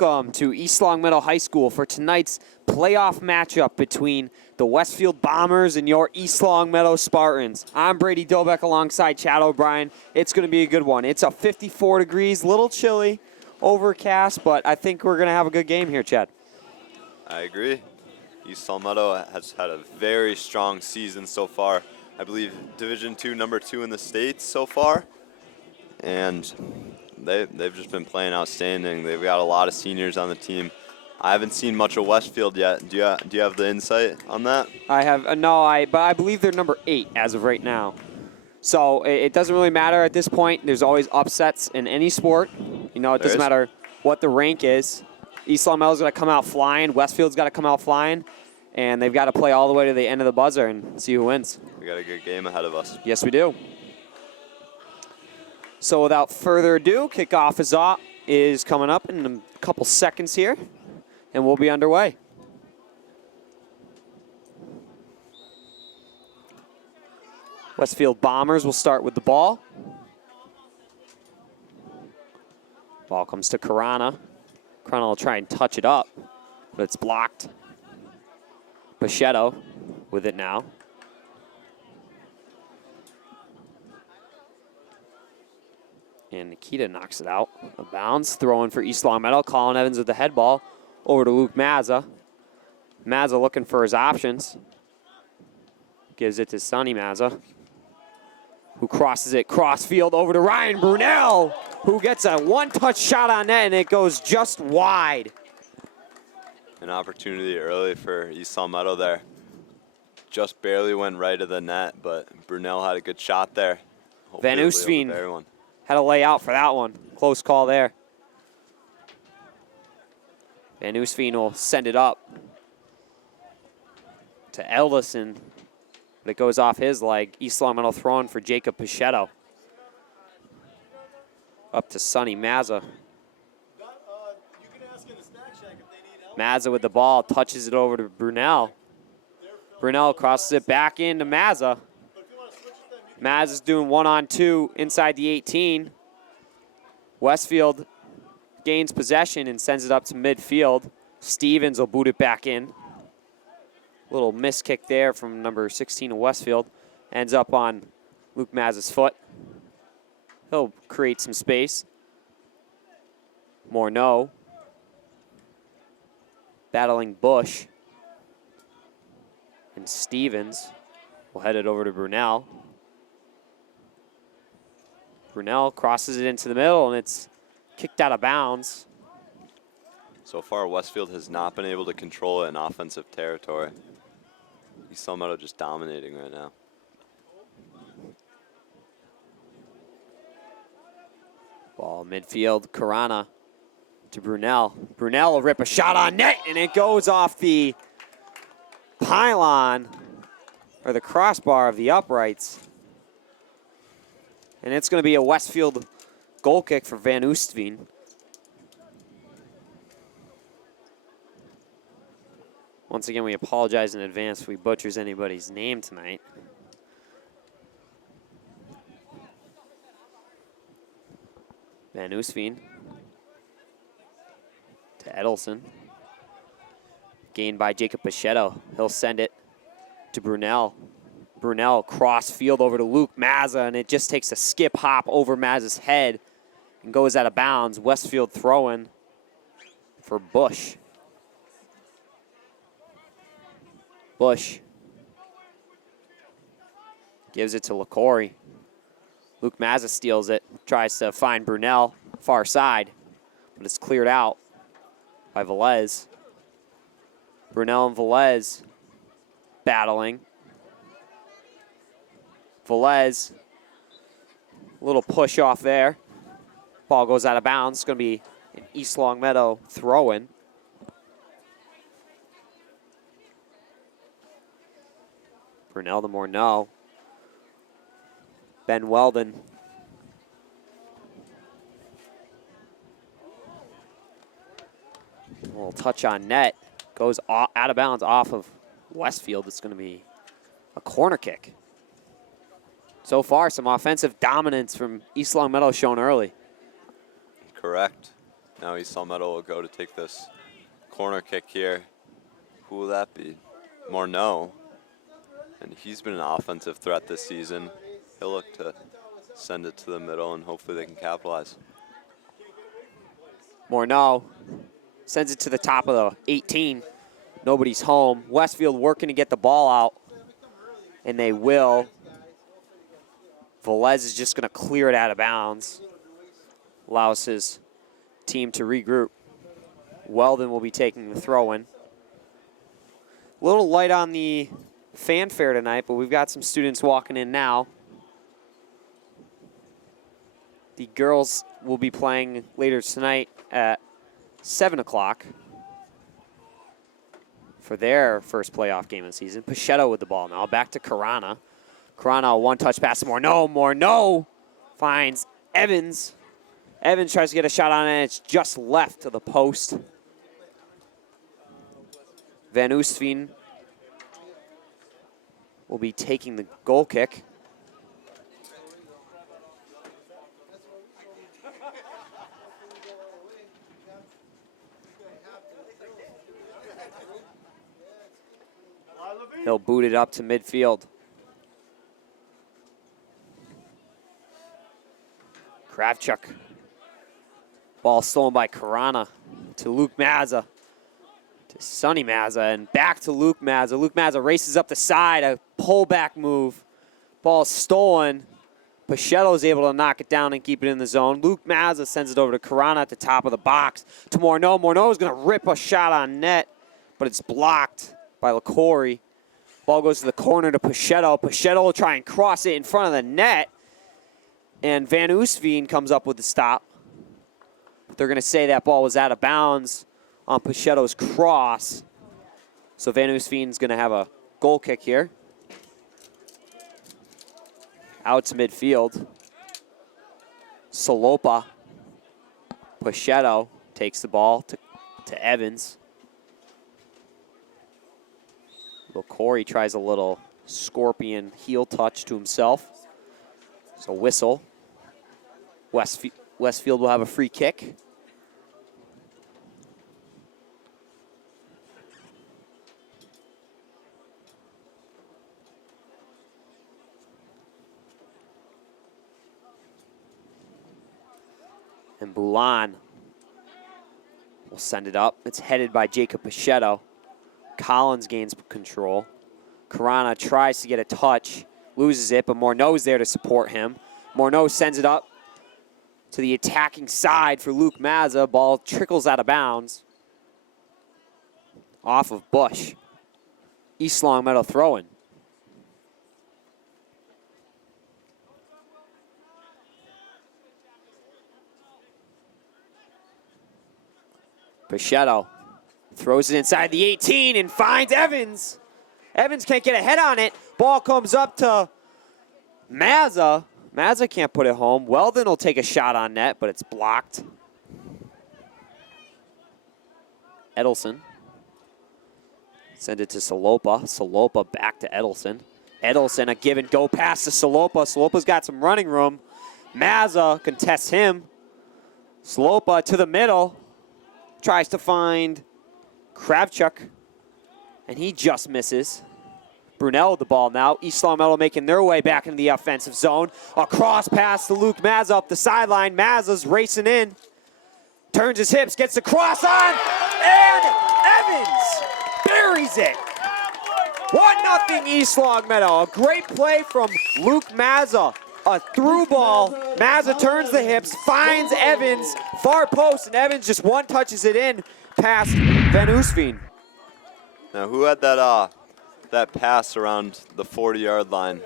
welcome to East Longmeadow High School for tonight's playoff matchup between the Westfield Bombers and your East Longmeadow Spartans. I'm Brady Dobeck alongside Chad O'Brien. It's going to be a good one. It's a 54 degrees, little chilly, overcast, but I think we're going to have a good game here, Chad. I agree. East Longmeadow has had a very strong season so far. I believe Division II, number 2 in the state so far. And they've just been playing outstanding. They've got a lot of seniors on the team. I haven't seen much of Westfield yet. Do you have the insight on that? I have but I believe they're number 8 as of right now. So it doesn't really matter at this point. There's always upsets in any sport. You know, it doesn't matter what the rank is. East Longmeadow's got to come out flying. Westfield's got to come out flying, and they've got to play all the way to the end of the buzzer and see who wins. We got a good game ahead of us. Yes, we do. So without further ado, kickoff is coming up in a couple seconds here, and we'll be underway. Westfield Bombers will start with the ball. Ball comes to Karana. Karana will try and touch it up, but it's blocked. Pachetto with it now. And Nikita knocks it out. A bounce, throwing for East Longmeadow. Colin Evans with the head ball. Over to Luke Mazza. Mazza looking for his options. Gives it to Sonny Mazza, who crosses it cross field over to Ryan Brunel, who gets a one-touch shot on net, and it goes just wide. An opportunity early for East Longmeadow there. Just barely went right of the net, but Brunel had a good shot there. Van Oostveen had a lay out for that one. Close call there. Van Oostveen will send it up to Ellison, but it goes off his leg. East Longmeadow throwing for Jacob Pachetto. Up to Sonny Mazza. Mazza with the ball, touches it over to Brunel. Brunel crosses it back into Mazza. Maz is doing 1-on-2 inside the 18. Westfield gains possession and sends it up to midfield. Stevens will boot it back in. Little miss kick there from number 16 of Westfield. Ends up on Luke Mazza's foot. He'll create some space. Morneau battling Bush. And Stevens will head it over to Brunel. Brunel crosses it into the middle, and it's kicked out of bounds. So far, Westfield has not been able to control it in offensive territory. East Longmeadow just dominating right now. Ball midfield, Karana to Brunel. Brunel will rip a shot on net, and it goes off the pylon, or the crossbar of the uprights. And it's going to be a Westfield goal kick for Van Oostveen. Once again, we apologize in advance if we butchers anybody's name tonight. Van Oostveen to Edelson. Gained by Jacob Pachetto. He'll send it to Brunel. Brunel cross field over to Luke Mazza, and it just takes a skip hop over Mazza's head and goes out of bounds. Westfield throwing for Bush. Bush gives it to LaCory. Luke Mazza steals it, tries to find Brunel far side, but it's cleared out by Velez. Brunel and Velez battling. Velez, a little push off there. Ball goes out of bounds. It's going to be an East Longmeadow throw-in. Brunel to Morneau. Ben Weldon. A little touch on net. Goes out of bounds off of Westfield. It's going to be a corner kick. So far, some offensive dominance from East Longmeadow shown early. Correct. Now East Meadow will go to take this corner kick here. Who will that be? Morneau. And he's been an offensive threat this season. He'll look to send it to the middle, and hopefully they can capitalize. Morneau sends it to the top of the 18. Nobody's home. Westfield working to get the ball out, and they will. Velez is just going to clear it out of bounds. Allows his team to regroup. Weldon will be taking the throw-in. A little light on the fanfare tonight, but we've got some students walking in now. The girls will be playing later tonight at 7 o'clock for their first playoff game of the season. Pichetto with the ball now. Back to Carana. Carana, a one-touch pass to Morneau. Morneau finds Evans. Evans tries to get a shot on it. It's just left to the post. Van Oostveen will be taking the goal kick. He'll boot it up to midfield. Kravchuk. Ball stolen by Carana to Luke Mazza. To Sonny Mazza and back to Luke Mazza. Luke Mazza races up the side, a pullback move. Ball stolen. Pichetto is able to knock it down and keep it in the zone. Luke Mazza sends it over to Carana at the top of the box. To Morneau. Morneau is going to rip a shot on net, but it's blocked by LaCory. Ball goes to the corner to Pichetto. Pichetto will try and cross it in front of the net. And Van Oostveen comes up with the stop. But they're going to say that ball was out of bounds on Pichetto's cross. So Van Oostveen's going to have a goal kick here. Out to midfield. Salopa. Pichetto takes the ball to Evans. LaCory tries a little scorpion heel touch to himself. So whistle. Westfield will have a free kick. And Boulan will send it up. It's headed by Jacob Pichetto. Collins gains control. Carana tries to get a touch, loses it, but Morneau's there to support him. Morneau sends it up to the attacking side for Luke Mazza. Ball trickles out of bounds. Off of Bush. East Longmeadow throw-in. Pichetto throws it inside the 18 and finds Evans. Evans can't get a head on it. Ball comes up to Mazza. Mazza can't put it home. Weldon will take a shot on net, but it's blocked. Edelson. Send it to Salopa. Salopa back to Edelson. Edelson, a give and go pass to Salopa. Salopa's got some running room. Mazza contests him. Salopa to the middle. Tries to find Kravchuk, and he just misses. Brunel with the ball now. East Longmeadow making their way back into the offensive zone. A cross pass to Luke Mazza up the sideline. Mazza's racing in. Turns his hips, gets the cross on, and Evans buries it. 1-0 East Longmeadow. A great play from Luke Mazza. A through ball. Mazza turns the hips, finds Evans, far post, and Evans just one touches it in past Van Oostveen. Now, who had that pass around the 40-yard line?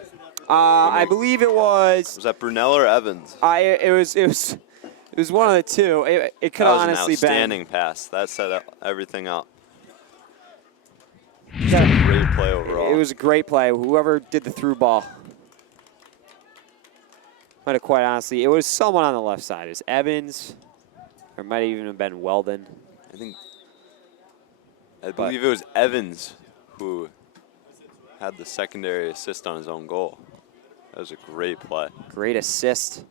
I believe it was. Was that Brunel or Evans? It was one of the two. It could have honestly been. That was an outstanding pass. That set everything up. Just a great play overall. It was a great play. Whoever did the through ball. Might have quite honestly, it was someone on the left side. It was Evans, or it might even have been Weldon. I believe it was Evans who had the secondary assist on his own goal. That was a great play. Great assist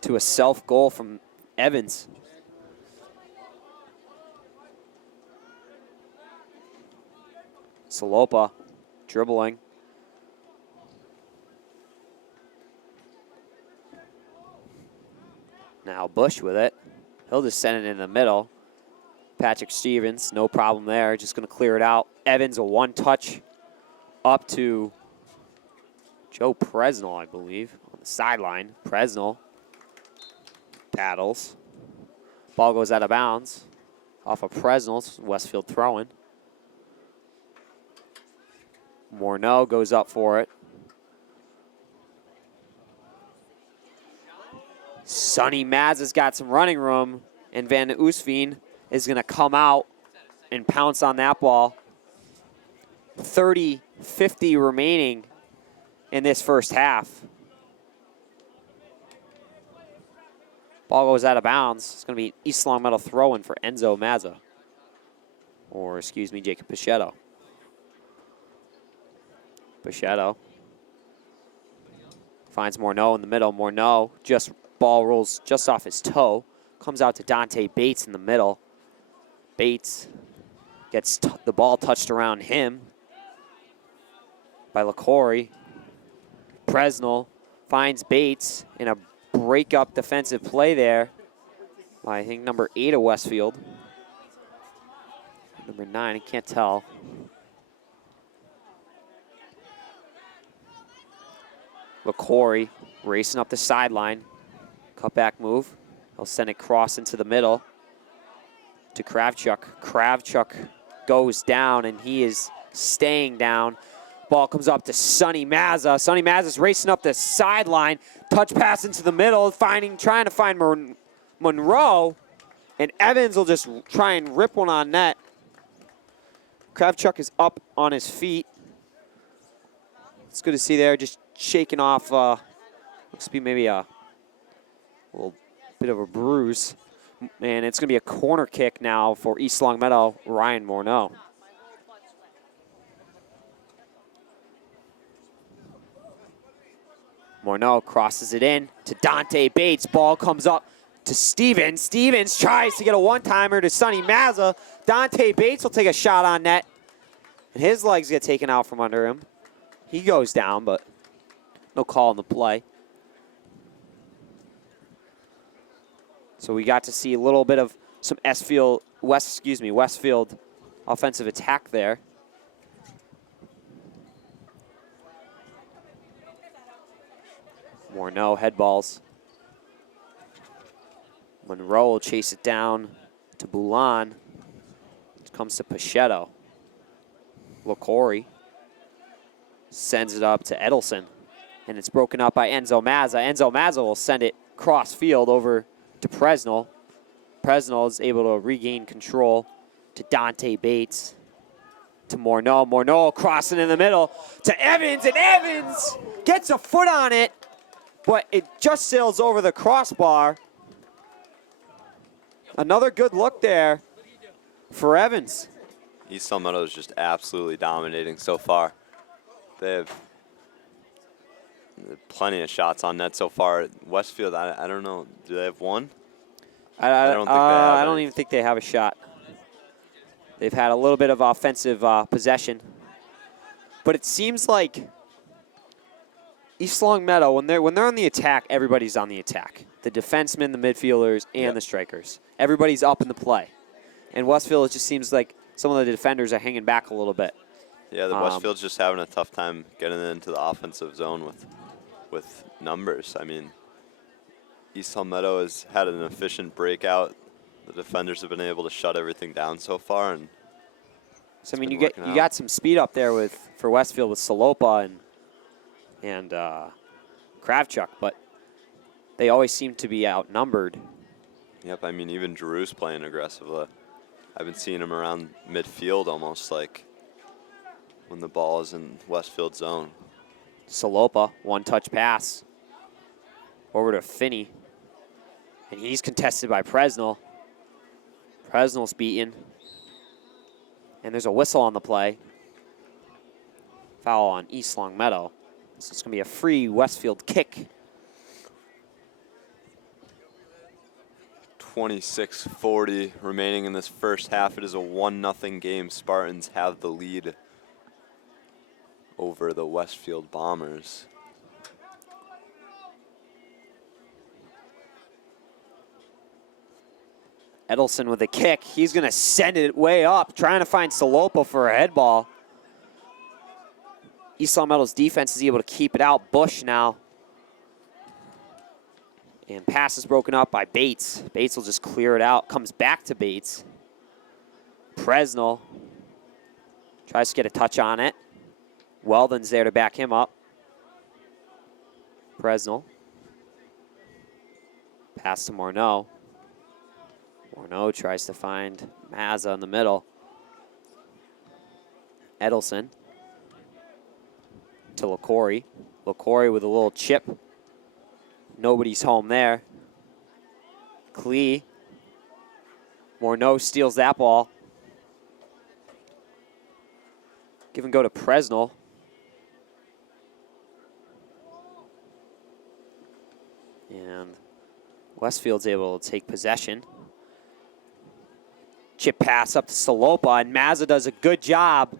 to a self goal from Evans. Salopa dribbling. Now Bush with it. He'll just send it in the middle. Patrick Stevens, no problem there. Just going to clear it out. Evans, a one-touch up to Joe Presnell, I believe, on the sideline. Presnell paddles. Ball goes out of bounds. Off of Presnell, Westfield throwing. Morneau goes up for it. Sonny Maz has got some running room, and Van Oostveen is going to come out and pounce on that ball. 30-50 remaining in this first half. Ball goes out of bounds. It's going to be East Long Meadow throw-in for Enzo Mazza. Or, excuse me, Jacob Pichetto. Pichetto finds Morneau in the middle. Morneau, just ball rolls just off his toe. Comes out to Dante Bates in the middle. Bates gets the ball touched around him by LaCory. Presnell finds Bates in a break-up defensive play there by, I think, number 8 of Westfield. Number 9, I can't tell. LaCory racing up the sideline. Cutback move. He'll send it cross into the middle to Kravchuk. Kravchuk goes down, and he is staying down. Ball comes up to Sonny Mazza. Sonny Mazza's racing up the sideline. Touch pass into the middle, trying to find Monroe. And Evans will just try and rip one on net. Kravchuk is up on his feet. It's good to see there, just shaking off, looks to be maybe a little bit of a bruise. And it's going to be a corner kick now for East Long Meadow, Ryan Morneau. Morneau crosses it in to Dante Bates. Ball comes up to Stevens. Stevens tries to get a one-timer to Sonny Mazza. Dante Bates will take a shot on net. And his legs get taken out from under him. He goes down, but no call on the play. So we got to see a little bit of some Westfield offensive attack there. Morneau head balls. Monroe will chase it down to Boulan. It comes to Pichetto. LaCory sends it up to Edelson. And it's broken up by Enzo Mazza. Enzo Mazza will send it cross field over to Presnell. Presnell is able to regain control to Dante Bates. To Morneau. Morneau crossing in the middle to Evans. And Evans gets a foot on it, but it just sails over the crossbar. Another good look there for Evans. East Long Meadow is just absolutely dominating so far. They have plenty of shots on net so far. Westfield, I don't know. Do they have one? I don't even think they have a shot. They've had a little bit of offensive possession. But it seems like East Long Meadow, when they're on the attack, everybody's on the attack. The defensemen, the midfielders, and the strikers. Everybody's up in the play. And Westfield, it just seems like some of the defenders are hanging back a little bit. Yeah, the Westfield's just having a tough time getting into the offensive zone with numbers. I mean, East Long Meadow has had an efficient breakout. The defenders have been able to shut everything down so far, and so I mean, you got some speed up there for Westfield with Salopa and Kravchuk, but they always seem to be outnumbered. Yep, I mean, even Giroux's playing aggressively. I've been seeing him around midfield almost like when the ball is in Westfield zone. Salopa, one-touch pass over to Finney. And he's contested by Presnell. Presnell's beaten. And there's a whistle on the play. Foul on East Long Meadow. So it's going to be a free Westfield kick. 26:40 remaining in this first half. It is a 1-0 game. Spartans have the lead over the Westfield Bombers. Edelson with a kick. He's going to send it way up, trying to find Salopa for a head ball. East Long Meadow's defense is able to keep it out. Bush now. And pass is broken up by Bates. Bates will just clear it out. Comes back to Bates. Presnell tries to get a touch on it. Weldon's there to back him up. Presnell. Pass to Morneau. Morneau tries to find Mazza in the middle. Edelson to LaCory. LaCory with a little chip. Nobody's home there. Klee. Morneau steals that ball. Give and go to Presnell. And Westfield's able to take possession. Chip pass up to Salopa, and Mazza does a good job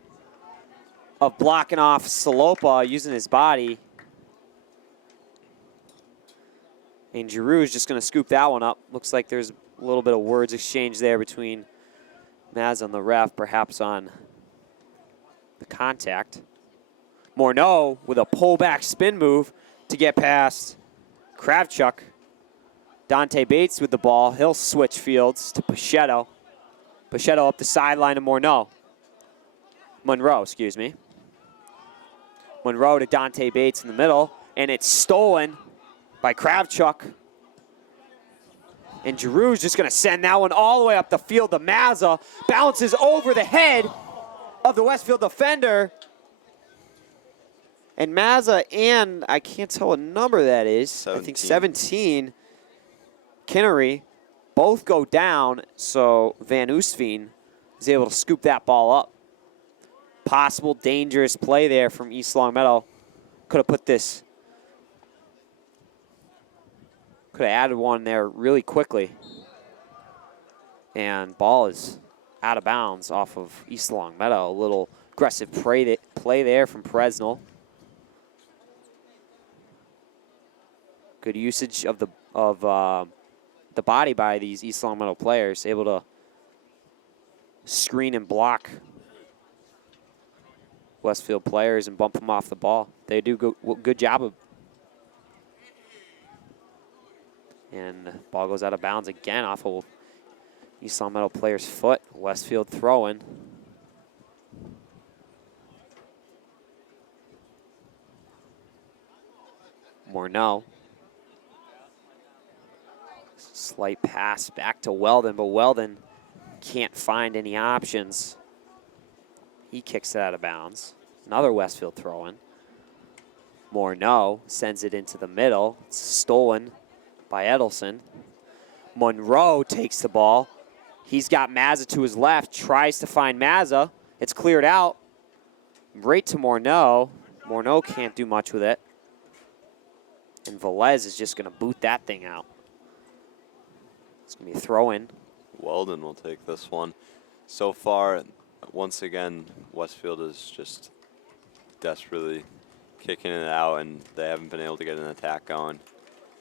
of blocking off Salopa using his body. And Giroux is just going to scoop that one up. Looks like there's a little bit of words exchanged there between Mazza and the ref, perhaps on the contact. Morneau with a pullback spin move to get past Kravchuk. Dante Bates with the ball. He'll switch fields to Pachetto. Pachetto up the sideline to Monroe, excuse me. Monroe to Dante Bates in the middle, and it's stolen by Kravchuk. And Giroux's just going to send that one all the way up the field to Mazza. Bounces over the head of the Westfield defender. And Mazza and, I can't tell what number that is. 17. I think 17, Kinnery, both go down, so Van Oostveen is able to scoop that ball up. Possible dangerous play there from East Longmeadow. Could have put this, could have added one there really quickly. And ball is out of bounds off of East Longmeadow. A little aggressive play there from Presnell. Good usage of the body by these East Longmeadow players, able to screen and block Westfield players and bump them off the ball. They do good job of. And the ball goes out of bounds again off of East Longmeadow player's foot. Westfield throwing. Morneau. Slight pass back to Weldon, but Weldon can't find any options. He kicks it out of bounds. Another Westfield throw-in. Morneau sends it into the middle. It's stolen by Edelson. Monroe takes the ball. He's got Mazza to his left, tries to find Mazza. It's cleared out. Right to Morneau. Morneau can't do much with it. And Velez is just going to boot that thing out. It's going to be a throw-in. Weldon will take this one. So far, once again, Westfield is just desperately kicking it out, and they haven't been able to get an attack going.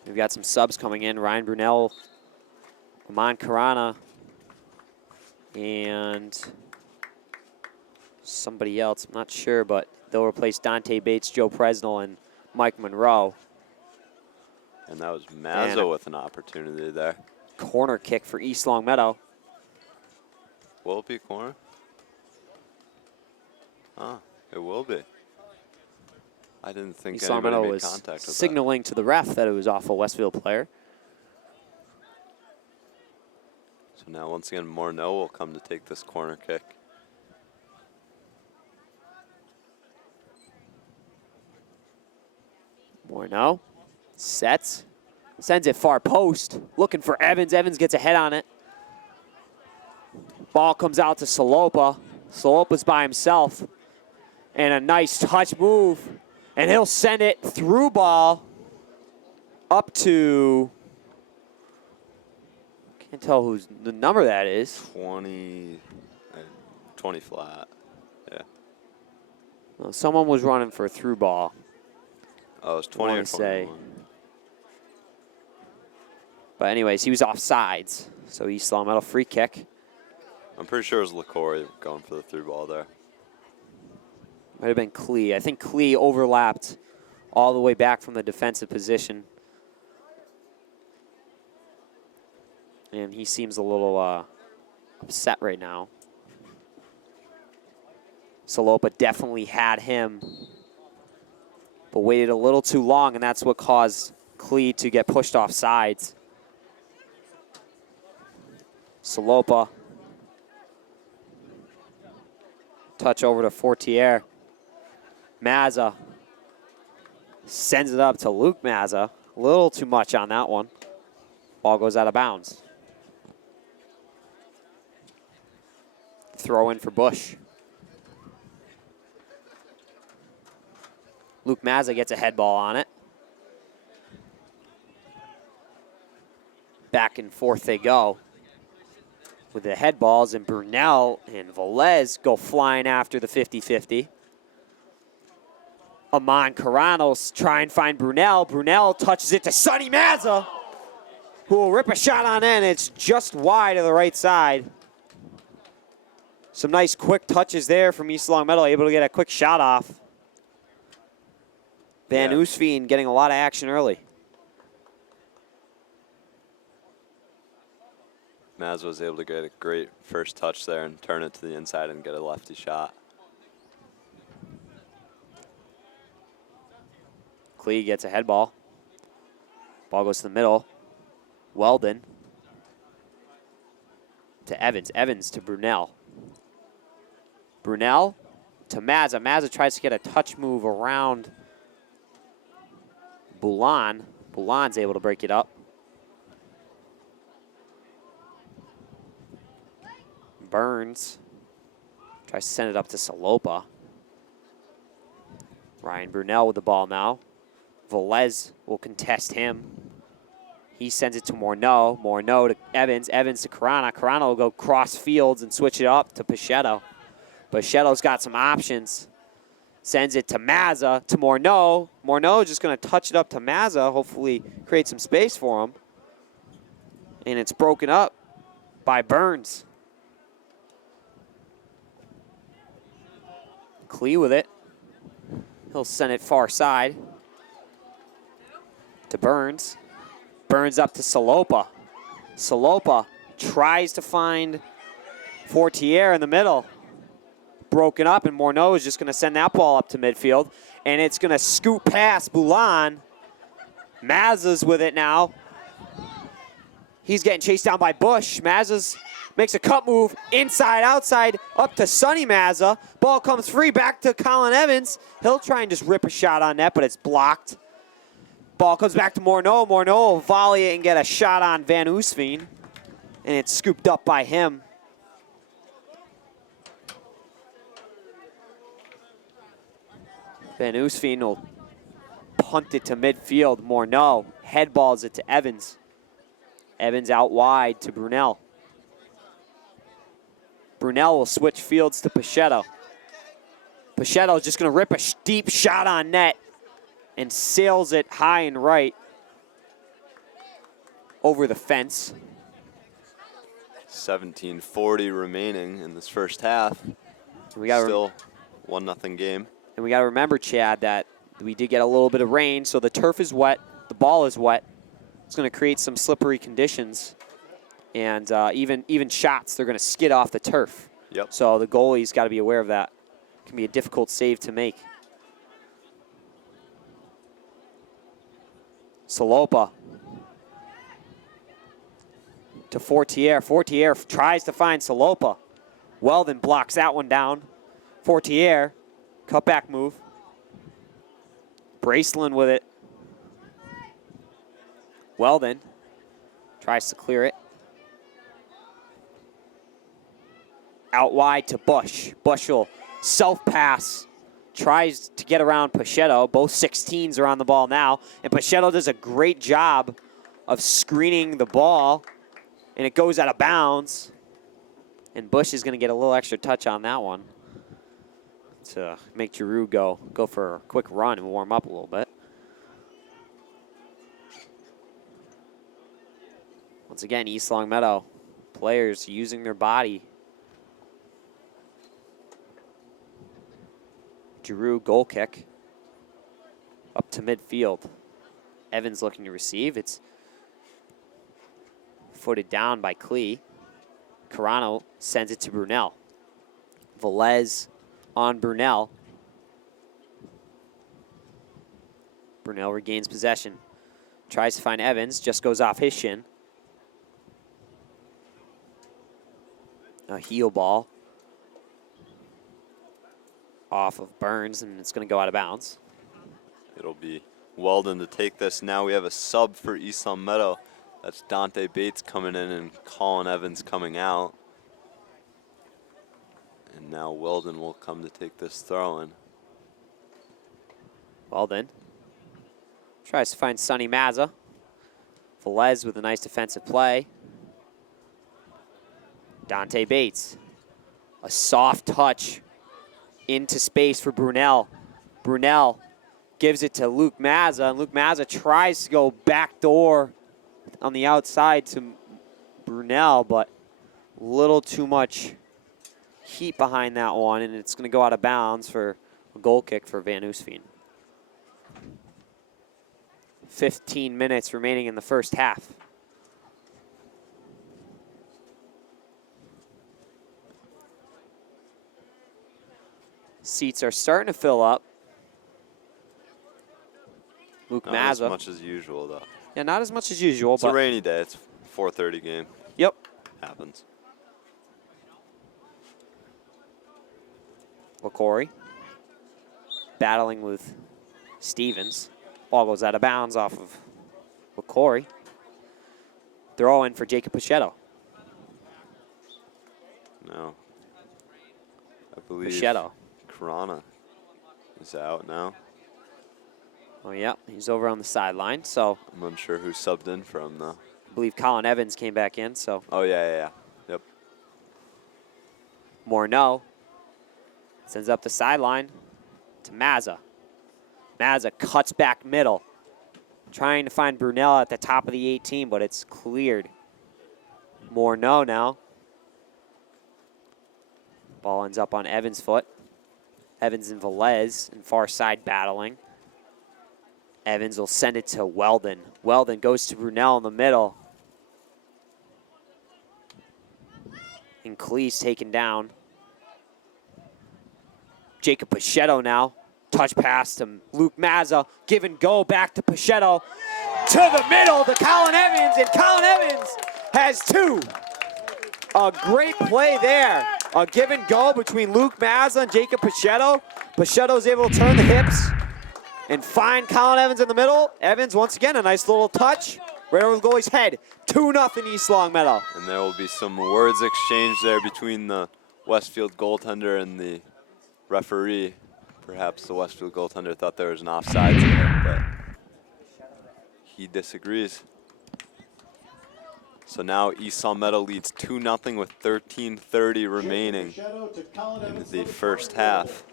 We've got some subs coming in. Ryan Brunell, Amon Karana, and somebody else. I'm not sure, but they'll replace Dante Bates, Joe Presnell, and Mike Monroe. And that was Mazza with an opportunity there. Corner kick for East Longmeadow. Will it be corner? It will be. I didn't think East anybody Longmeadow made was contact with signaling to the ref that it was off a Westfield player. that. So now once again, Morneau will come to take this corner kick. Morneau sets, sends it far post, looking for Evans. Evans gets a head on it. Ball comes out to Salopa. Salopa's by himself. And a nice touch move. And he'll send it through ball up to, can't tell whose the number that is. 20 flat. Yeah. Well, someone was running for a through ball. Oh, it was 20 or wanna say. 21. But anyways, he was offsides. So East Long Meadow free kick. I'm pretty sure it was LaCour going for the through ball there. Might have been Klee. I think Klee overlapped all the way back from the defensive position. And he seems a little upset right now. Salopa definitely had him, but waited a little too long, and that's what caused Klee to get pushed off sides. Salopa. Touch over to Fortier. Mazza sends it up to Luke Mazza. A little too much on that one. Ball goes out of bounds. Throw in for Bush. Luke Mazza gets a head ball on it. Back and forth they go with the head balls, and Brunel and Velez go flying after the 50-50. Amon Caranos try and find Brunel. Brunel touches it to Sonny Mazza, who will rip a shot on in. It's just wide of the right side. Some nice quick touches there from East Long Meadow, able to get a quick shot off. Van Oostveen getting a lot of action early. Maz was able to get a great first touch there and turn it to the inside and get a lefty shot. Klee gets a head ball. Ball goes to the middle. Weldon to Evans. Evans to Brunel. Brunel to Mazza. Mazza tries to get a touch move around Boulan. Boulan's able to break it up. Burns tries to send it up to Salopa. Ryan Brunel with the ball now. Velez will contest him. He sends it to Morneau. Morneau to Evans. Evans to Carana. Carana will go cross fields and switch it up to Pichetto. Pichetto's got some options. Sends it to Mazza, to Morneau. Morneau just going to touch it up to Mazza, hopefully create some space for him. And it's broken up by Burns. Klee with it. He'll send it far side to Burns. Burns up to Salopa. Salopa tries to find Fortier in the middle. Broken up, and Morneau is just going to send that ball up to midfield. And it's going to scoot past Boulan. Mazza's with it now. He's getting chased down by Bush. Mazza's makes a cut move, inside, outside, up to Sonny Mazza. Ball comes free, back to Colin Evans. He'll try and just rip a shot on net, but it's blocked. Ball comes back to Morneau. Morneau will volley it and get a shot on Van Oostveen. And it's scooped up by him. Van Oostveen will punt it to midfield. Morneau head balls it to Evans. Evans out wide to Brunel. Brunel will switch fields to Pichetto. Pichetto is just going to rip a deep shot on net and sails it high and right over the fence. 17:40 remaining in this first half. We got still 1-0 game. And we got to remember, Chad, that we did get a little bit of rain, so the turf is wet, the ball is wet. It's going to create some slippery conditions. And even shots, they're going to skid off the turf. Yep. So the goalie's got to be aware of that. It can be a difficult save to make. Salopa to Fortier. Fortier tries to find Salopa. Weldon blocks that one down. Fortier, cutback move. Braceland with it. Weldon tries to clear it. Out wide to Bush. Bush will self-pass. Tries to get around Pichetto. Both 16s are on the ball now. And Pichetto does a great job of screening the ball. And it goes out of bounds. And Bush is going to get a little extra touch on that one. to make Giroux go for a quick run and warm up a little bit. Once again, East Longmeadow players using their body. Giroux goal kick up to midfield. Evans looking to receive. It's footed down by Klee. Carano sends it to Brunel. Velez on Brunel. Brunel regains possession. Tries to find Evans, just goes off his shin. A heel ball off of Burns, and it's going to go out of bounds. It'll be Weldon to take this. Now we have a sub for East Longmeadow. That's Dante Bates coming in and Colin Evans coming out. And now Weldon will come to take this throw in. Weldon tries to find Sonny Mazza. Velez with a nice defensive play. Dante Bates, a soft touch into space for Brunel. Brunel gives it to Luke Mazza, and Luke Mazza tries to go backdoor on the outside to Brunel, but a little too much heat behind that one, and it's going to go out of bounds for a goal kick for Van Oostveen. 15 minutes remaining in the first half. Seats are starting to fill up. Luke Not Mazza. as much as usual, though. Yeah, not as much as usual. It's a rainy day. It's 4:30 game. Yep. Happens. LaCory battling with Stevens. Ball goes out of bounds off of LaCory. Throw in for Jacob Pichetto. No. I believe Pichetto. Carana is out now. Oh, yeah, he's over on the sideline. So I'm unsure who subbed in for him, though. I believe Colin Evans came back in. So Oh, yeah. Yep. Morneau sends up the sideline to Mazza. Mazza cuts back middle, trying to find Brunel at the top of the 18, but it's cleared. Morneau now. Ball ends up on Evans' foot. Evans and Velez and far side battling. Evans will send it to Weldon. Weldon goes to Brunel in the middle. And Cleese taken down. Jacob Pichetto now. Touch pass to Luke Mazza. Give and go back to Pichetto. To the middle to Colin Evans. And Colin Evans has two. A great play there. A give and go between Luke Mazza and Jacob Pichetto. Pichetto's able to turn the hips and find Colin Evans in the middle. Evans, once again, a nice little touch right over the goalie's head. 2-0 East Longmeadow. And there will be some words exchanged there between the Westfield goaltender and the referee. Perhaps the Westfield goaltender thought there was an offside there, but he disagrees. So now East Longmeadow leads 2-0 with 13:30 remaining in the first half.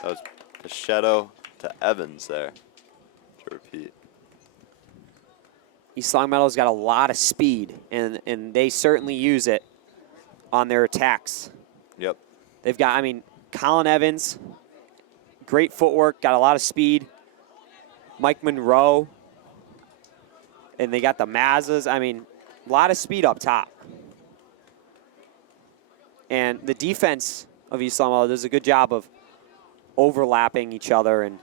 That was Pichetto to Evans there, to repeat. East Longmeadow's got a lot of speed, and they certainly use it on their attacks. Yep. They've got, Colin Evans, great footwork, got a lot of speed. Mike Monroe, and they got the Mazzas. A lot of speed up top. And the defense of East Longmeadow does a good job of overlapping each other and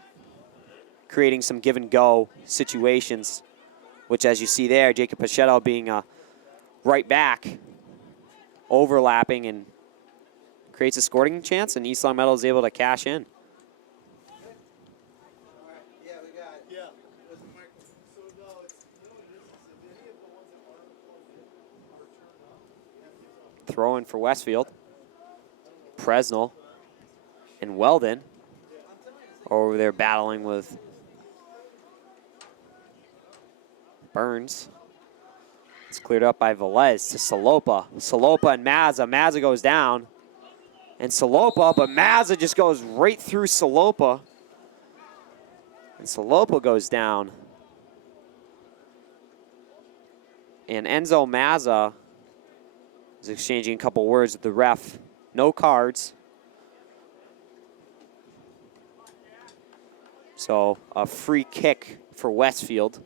creating some give and go situations, which, as you see there, Jacob Pichetto being a right back, overlapping and creates a scoring chance, and East Longmeadow is able to cash in. Throw in for Westfield. Presnell and Weldon over there battling with Burns. It's cleared up by Velez to Salopa. Salopa and Mazza. Mazza goes down. and Salopa, but Mazza just goes right through Salopa. And Salopa goes down. And Enzo Mazza is exchanging a couple words with the ref. No cards. So a free kick for Westfield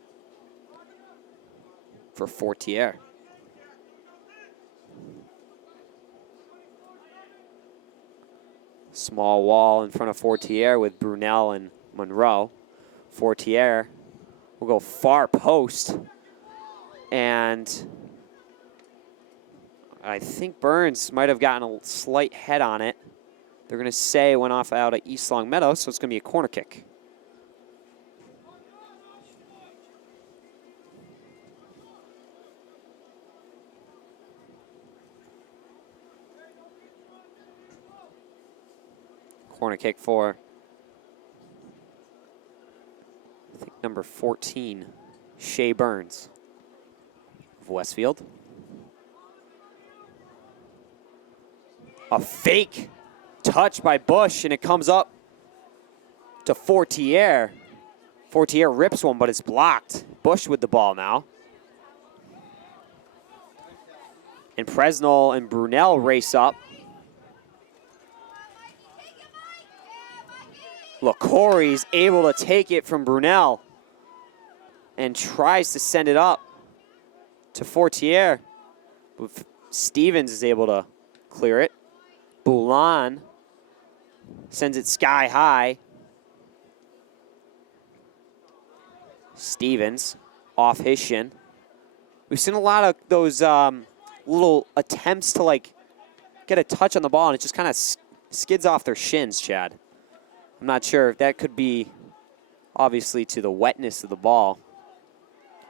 for Fortier. Small wall in front of Fortier with Brunel and Monroe. Fortier will go far post. And I think Burns might have gotten a slight head on it. They're going to say it went off out of East Long Meadow, so it's going to be a corner kick. Corner kick for, I think, number 14, Shea Burns of Westfield. A fake touch by Bush, and it comes up to Fortier. Fortier rips one, but it's blocked. Bush with the ball now. And Presnell and Brunel race up. LaCorey's able to take it from Brunel and tries to send it up to Fortier. But Stevens is able to clear it. Boulan sends it sky high. Stevens off his shin. We've seen a lot of those little attempts to like get a touch on the ball, and it just kind of skids off their shins, Chad. I'm not sure if that could be obviously to the wetness of the ball,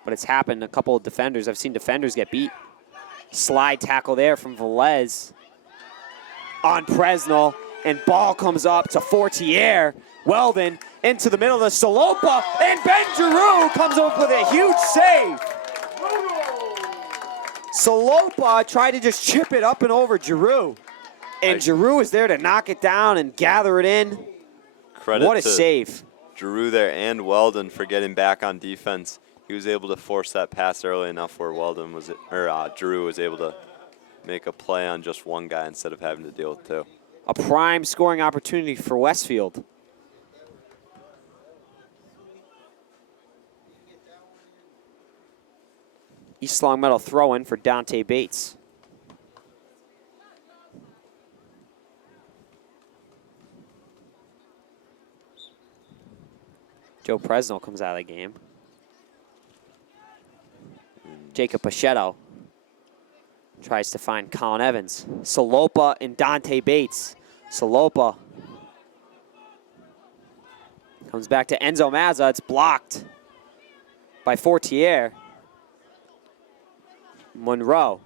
but it's happened. A couple of defenders, I've seen defenders get beat. Slide tackle there from Velez on Presnell, and ball comes up to Fortier. Weldon into the middle of the Salopa, and Ben Giroux comes up with a huge save. Salopa tried to just chip it up and over Giroux, and Giroux is there to knock it down and gather it in. Credit what a to save. Giroux there and Weldon for getting back on defense. He was able to force that pass early enough where Giroux was able to make a play on just one guy instead of having to deal with two. A prime scoring opportunity for Westfield. East Long Meadow throw in for Dante Bates. Joe Presnell comes out of the game. Jacob Pachetto tries to find Colin Evans. Salopa and Dante Bates. Salopa comes back to Enzo Mazza. It's blocked by Fortier. Monroe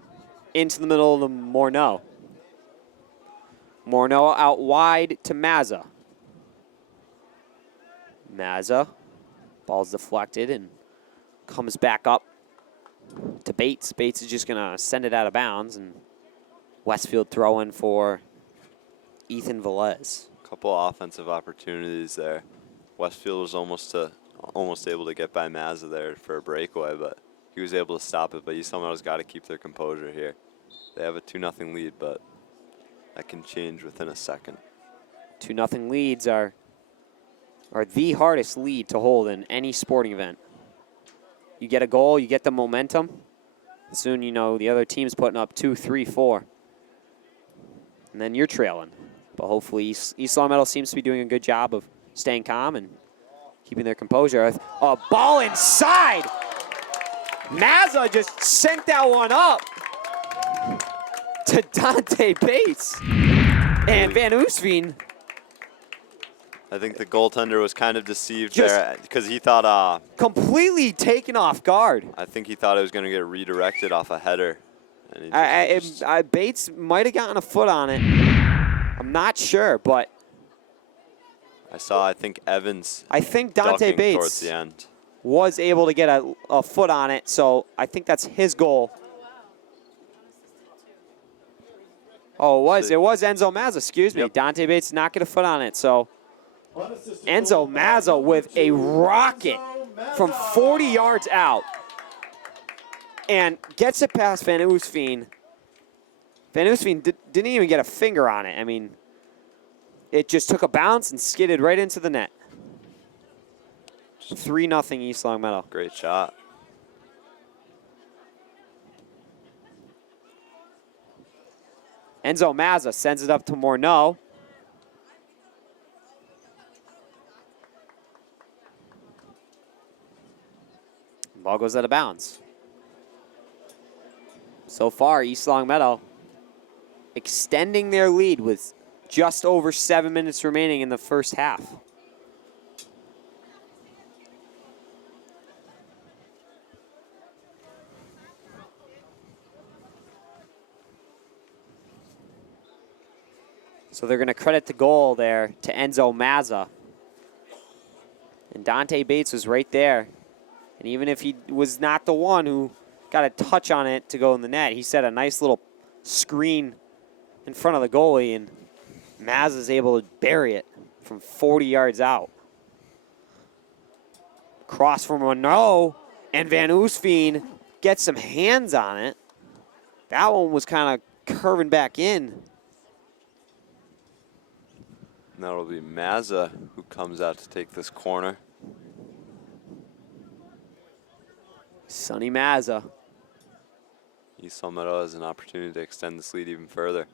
into the middle of the Morneau. Morneau out wide to Mazza. Mazza, ball's deflected and comes back up to Bates. Bates is just going to send it out of bounds, and Westfield throw in for Ethan Velez. A couple of offensive opportunities there. Westfield was almost able to get by Mazza there for a breakaway, but he was able to stop it. But East Long Meadow's got to keep their composure here. They have a 2-0 lead, but that can change within a second. 2-0 leads are the hardest lead to hold in any sporting event. You get a goal, you get the momentum. Soon, you know, the other team's putting up 2, 3, 4. And then you're trailing. But hopefully East Long Meadow seems to be doing a good job of staying calm and keeping their composure. A ball inside. Mazza just sent that one up to Dante Bates. And Van Oostveen. I think the goaltender was kind of deceived there because he thought completely taken off guard. I think he thought it was going to get redirected off a header. And Bates might have gotten a foot on it. I'm not sure, but I think Evans. I think Dante Bates towards the end was able to get a foot on it, so I think that's his goal. Oh, it was Enzo Mazza, excuse me. Yep. Dante Bates did not get a foot on it, so Enzo Mazza with a rocket from 40 yards out and gets it past Van Oostveen. Van Oostveen didn't even get a finger on it. I mean, it just took a bounce and skidded right into the net. 3-0 East Longmeadow. Great shot. Enzo Mazza sends it up to Morneau. Ball goes out of bounds. So far, East Longmeadow extending their lead with just over 7 minutes remaining in the first half. So they're going to credit the goal there to Enzo Mazza. And Dante Bates was right there. And even if he was not the one who got a touch on it to go in the net, he set a nice little screen in front of the goalie, and Mazza's able to bury it from 40 yards out. Cross from Monroe, and Van Oostveen gets some hands on it. That one was kind of curving back in. And that'll be Mazza who comes out to take this corner. Sonny Mazza. East Longmeadow has an opportunity to extend this lead even further.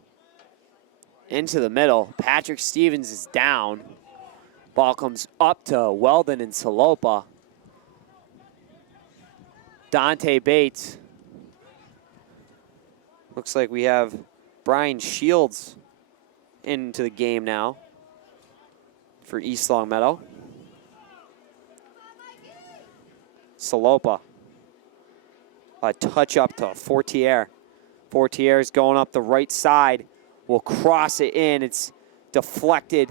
Into the middle. Patrick Stevens is down. Ball comes up to Weldon and Salopa. Dante Bates. Looks like we have Brian Shields into the game now for East Longmeadow. Salopa. A touch up to Fortier. Fortier is going up the right side. Will cross it in. It's deflected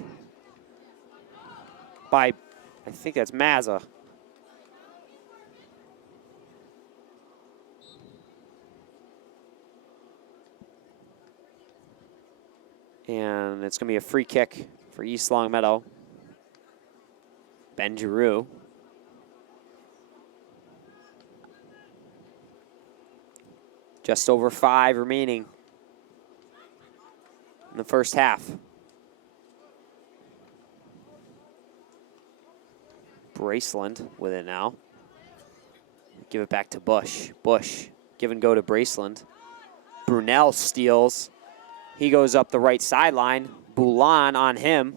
by, I think that's Mazza. And it's going to be a free kick for East Longmeadow. Ben Giroux. Just over 5 remaining in the first half. Braceland with it now. Give it back to Bush. Bush, give and go to Braceland. Brunel steals. He goes up the right sideline. Boulan on him.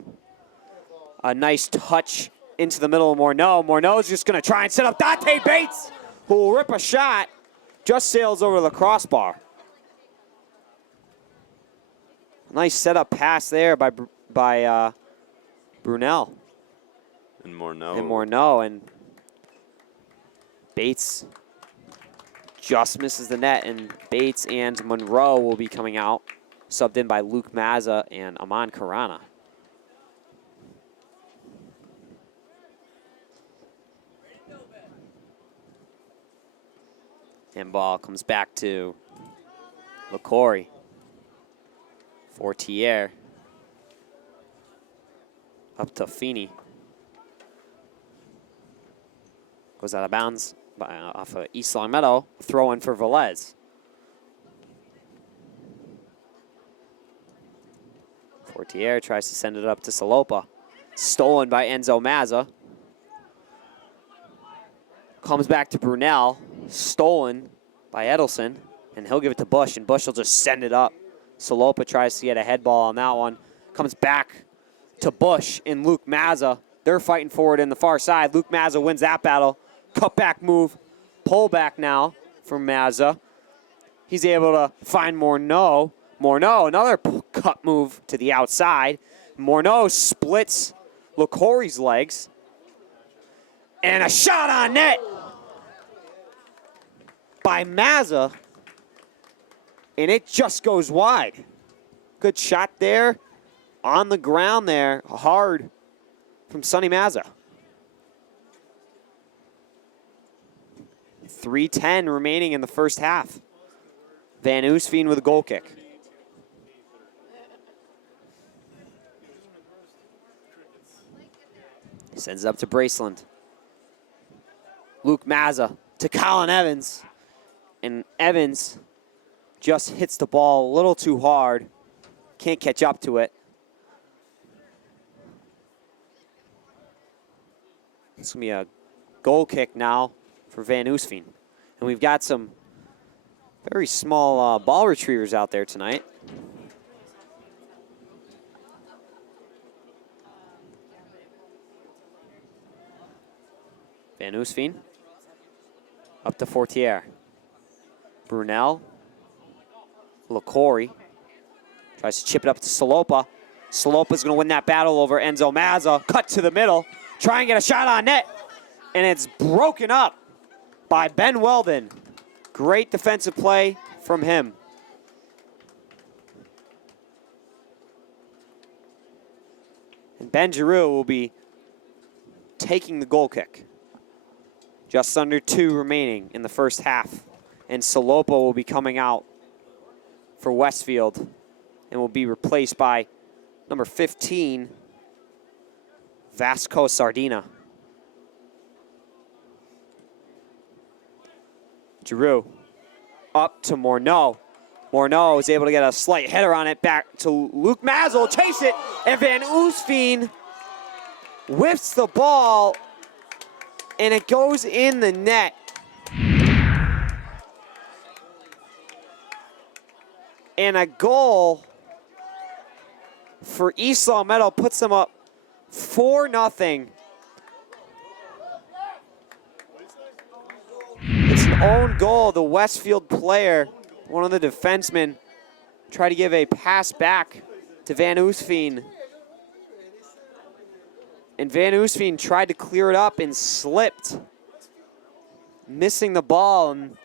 A nice touch into the middle of Morneau. Morneau's just going to try and set up Dante Bates, who will rip a shot. Just sails over the crossbar. Nice setup pass there by Brunel. And Morneau. And Morneau. And Bates just misses the net. And Bates and Monroe will be coming out. Subbed in by Luke Mazza and Aman Karana. And ball comes back to LaCory. Fortier. Up to Feeney. Goes out of bounds off of East Longmeadow. Throw in for Velez. Fortier tries to send it up to Salopa. Stolen by Enzo Mazza. Comes back to Brunel. Stolen by Edelson. And he'll give it to Bush, and Bush will just send it up. Salopa tries to get a head ball on that one. Comes back to Bush and Luke Mazza. They're fighting forward in the far side. Luke Mazza wins that battle. Cutback move. Pull back now from Mazza. He's able to find Morneau. Morneau, another cut move to the outside. Morneau splits LaCory's legs. And a shot on net by Mazza. And it just goes wide. Good shot there on the ground there. Hard from Sonny Mazza. 3:10 remaining in the first half. Van Oostveen with a goal kick. Sends it up to Braceland. Luke Mazza to Colin Evans. And Evans just hits the ball a little too hard. Can't catch up to it. It's going to be a goal kick now for Van Oostveen. And we've got some very small ball retrievers out there tonight. Van Oostveen up to Fortier. Brunel. LaCory tries to chip it up to Salopa. Salopa's going to win that battle over Enzo Mazza. Cut to the middle. Try and get a shot on net. And it's broken up by Ben Weldon. Great defensive play from him. And Ben Giroux will be taking the goal kick. Just under 2 remaining in the first half. And Salopa will be coming out for Westfield and will be replaced by number 15, Vasco Sardina. Giroux up to Morneau. Morneau is able to get a slight header on it. Back to Luke Mazza, chase it, and Van Oostveen whiffs the ball, and it goes in the net. And a goal for East Long Meadow puts them up 4-0. It's an own goal. The Westfield player, one of the defensemen, tried to give a pass back to Van Oostveen. And Van Oostveen tried to clear it up and slipped, missing the ball. And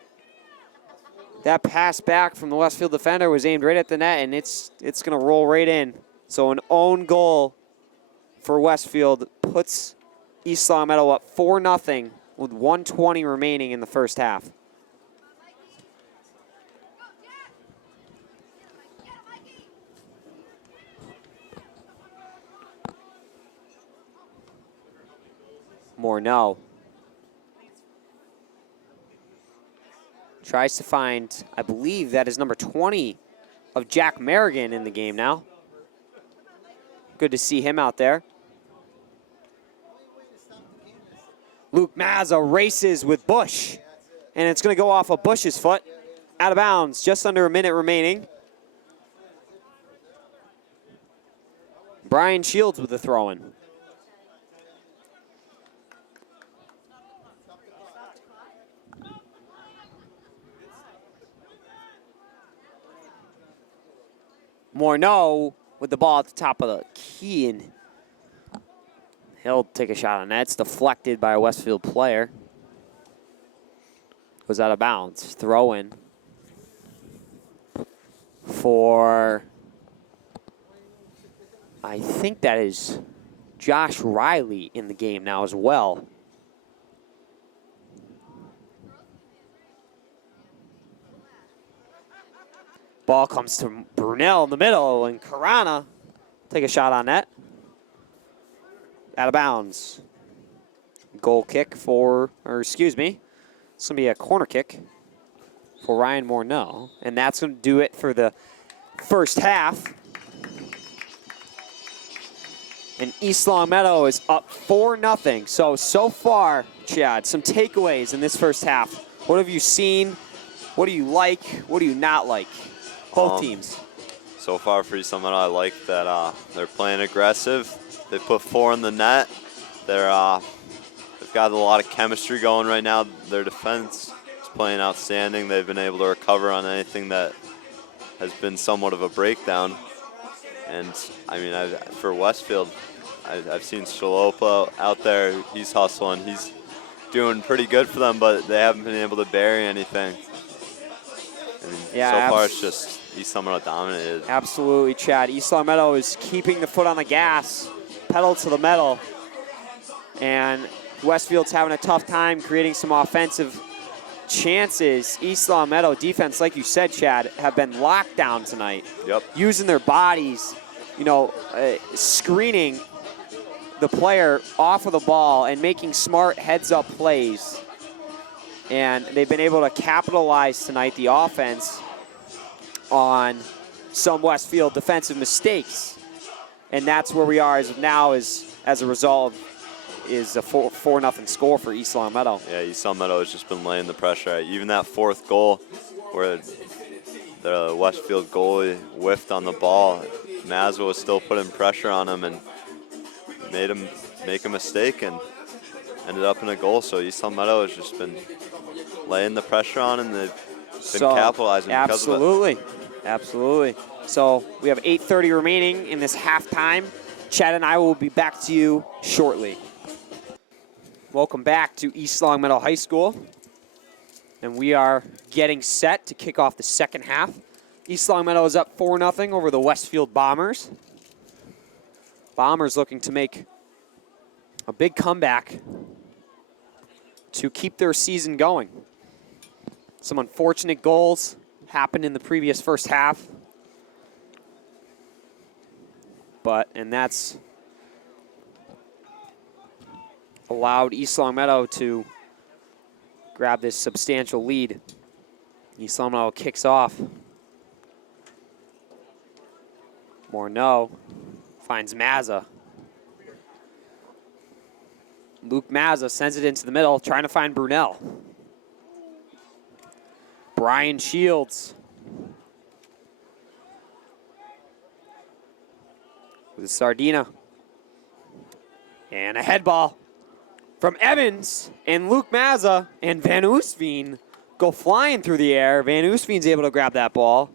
that pass back from the Westfield defender was aimed right at the net, and it's going to roll right in. So an own goal for Westfield puts East Long Meadow up 4-0 with 1:20 remaining in the first half. Morneau tries to find, I believe that is number 20 of Jack Merrigan in the game now. Good to see him out there. Luke Mazza races with Bush, and it's going to go off of Bush's foot. Out of bounds, just under a minute remaining. Brian Shields with the throw-in. Morneau with the ball at the top of the key, and he'll take a shot on that. It's deflected by a Westfield player. Goes out of bounds. Throw in for, I think that is Josh Riley in the game now as well. Ball comes to Brunel in the middle, and Carana take a shot on that. Out of bounds. Goal kick for, or excuse me, it's going to be a corner kick for Ryan Morneau, and that's going to do it for the first half. And East Long Meadow is up 4-0. So far, Chad, some takeaways in this first half. What have you seen? What do you like? What do you not like? Both teams. So far for East Long Meadow, I like that they're playing aggressive. They put 4 in the net. They've got a lot of chemistry going right now. Their defense is playing outstanding. They've been able to recover on anything that has been somewhat of a breakdown. And I mean, for Westfield, I've seen Shalopa out there. He's hustling. He's doing pretty good for them, but they haven't been able to bury anything. I mean, yeah, so far it's just East Long Meadow dominated. Absolutely, Chad. East Long Meadow is keeping the foot on the gas, pedal to the metal. And Westfield's having a tough time creating some offensive chances. East Long Meadow defense, like you said, Chad, have been locked down tonight. Yep. Using their bodies, screening the player off of the ball and making smart heads-up plays. And they've been able to capitalize tonight, the offense, on some Westfield defensive mistakes. And that's where we are as of now, is as a result is a 4-0 score for East Long Meadow. Yeah, East Long Meadow has just been laying the pressure. Even that fourth goal where the Westfield goalie whiffed on the ball, Mazza was still putting pressure on him and made him make a mistake and ended up in a goal. So East Long Meadow has just been laying the pressure on, and they've been capitalizing because of it. Absolutely. So we have 8:30 remaining in this halftime. Chad and I will be back to you shortly. Welcome back to East Long Meadow High School. And we are getting set to kick off the second half. East Long Meadow is up 4-0 over the Westfield Bombers. Bombers looking to make a big comeback to keep their season going. Some unfortunate goals happened in the previous first half. And that's allowed East Long Meadow to grab this substantial lead. East Long Meadow kicks off. Morneau finds Mazza. Luke Mazza sends it into the middle, trying to find Brunel. Brian Shields with Sardina. And a head ball from Evans, and Luke Mazza and Van Oostveen go flying through the air. Van Oostveen's able to grab that ball.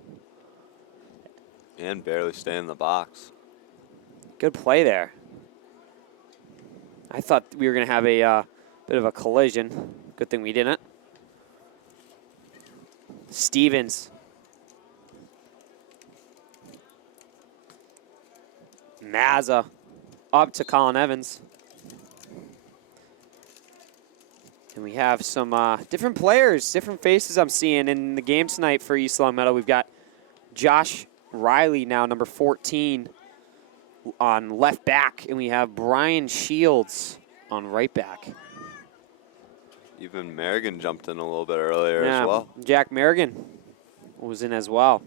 And barely stay in the box. Good play there. I thought we were going to have a bit of a collision. Good thing we didn't. Stevens. Mazza up to Colin Evans. And we have some different players, different faces I'm seeing in the game tonight for East Long Meadow. We've got Josh Riley now, number 14, on left back, and we have Brian Shields on right back. Even Merrigan jumped in a little bit earlier as well. Jack Merrigan was in as well.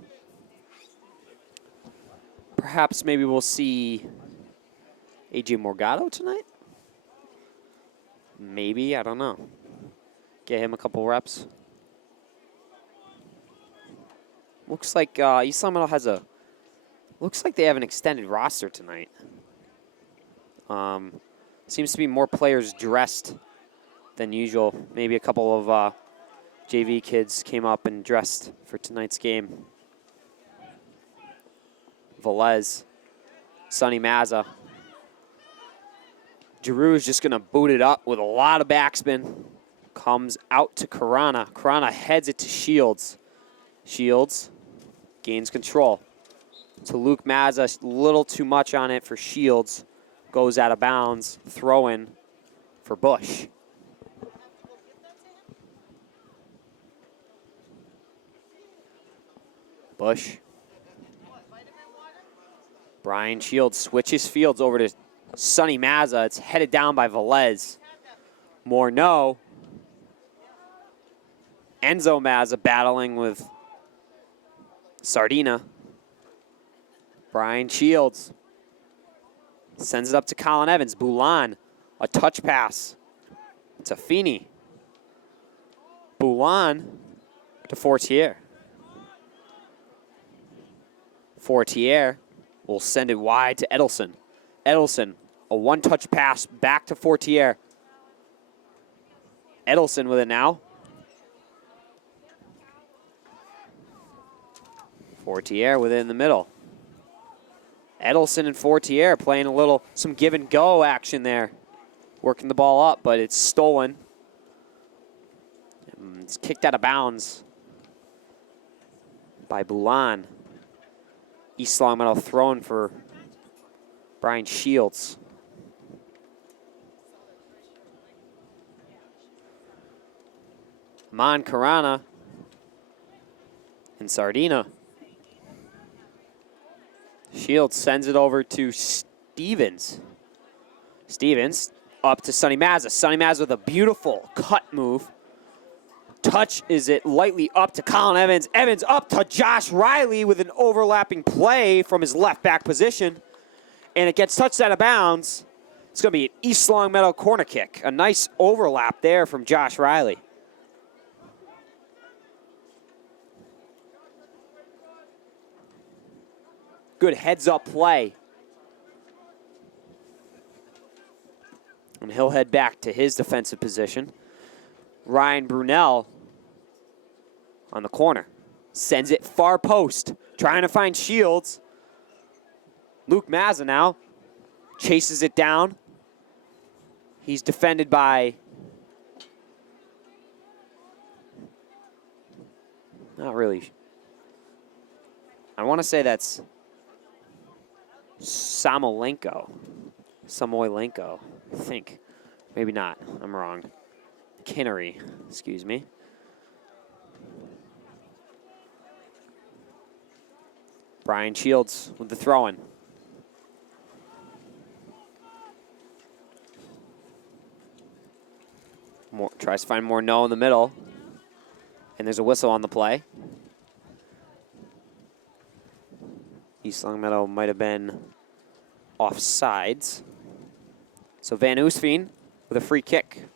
Perhaps maybe we'll see AJ Morgado tonight? Maybe, I don't know. Get him a couple reps. Looks like East Long Meadow has looks like they have an extended roster tonight. Seems to be more players dressed than usual. Maybe a couple of JV kids came up and dressed for tonight's game. Velez, Sonny Mazza. Giroux is just going to boot it up with a lot of backspin. Comes out to Karana. Karana heads it to Shields. Shields gains control. To Luke Mazza, a little too much on it for Shields. Goes out of bounds. Throw in for Bush. Bush. Brian Shields switches fields over to Sonny Mazza. It's headed down by Velez. Morneau. Enzo Mazza battling with Sardina. Brian Shields sends it up to Colin Evans. Boulan, a touch pass to Feeney. Boulan to Fortier. Fortier will send it wide to Edelson. Edelson, a one-touch pass back to Fortier. Edelson with it now. Fortier with it in the middle. Edelson and Fortier playing some give and go action there. Working the ball up, but it's stolen. It's kicked out of bounds by Boulan. East Long Meadow thrown for Brian Shields. Mon Karana and Sardina. Shields sends it over to Stevens. Stevens up to Sonny Mazza. Sonny Mazza with a beautiful cut move. Touches it lightly up to Colin Evans. Evans up to Josh Riley with an overlapping play from his left back position. And it gets touched out of bounds. It's going to be an East Longmeadow corner kick. A nice overlap there from Josh Riley. Good heads-up play. And he'll head back to his defensive position. Ryan Brunel on the corner. Sends it far post. Trying to find Shields. Luke Mazza now chases it down. He's defended by... Not really. I want to say that's Samoylenko, I think. Maybe not. I'm wrong. Kinnery, excuse me. Brian Shields with the throw-in. Tries to find Morneau in the middle. And there's a whistle on the play. East Longmeadow might have been offsides. So Van Oostveen with a free kick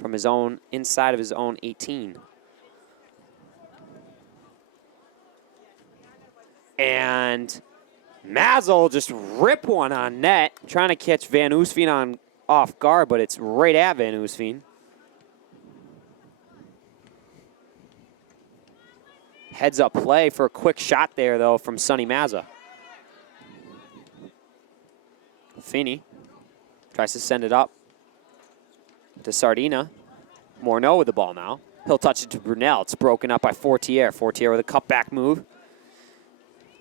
from his own, inside of his own 18. And Mazza will just rip one on net, trying to catch Van Oostveen on off guard, but it's right at Van Oostveen. Heads up play for a quick shot there, though, from Sonny Mazza. Feeney tries to send it up to Sardina. Morneau with the ball now. He'll touch it to Brunel. It's broken up by Fortier. Fortier with a cutback move.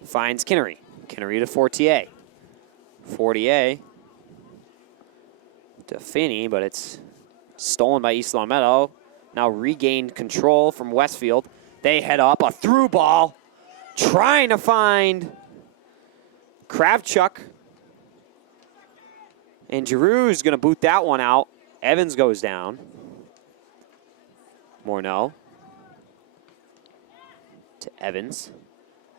Finds Kinnery. Kinnery to Fortier. Fortier to Feeney, but it's stolen by East Longmeadow. Now regained control from Westfield. They head up, a through ball, trying to find Kravchuk. And Giroux's going to boot that one out. Evans goes down. Morneau to Evans.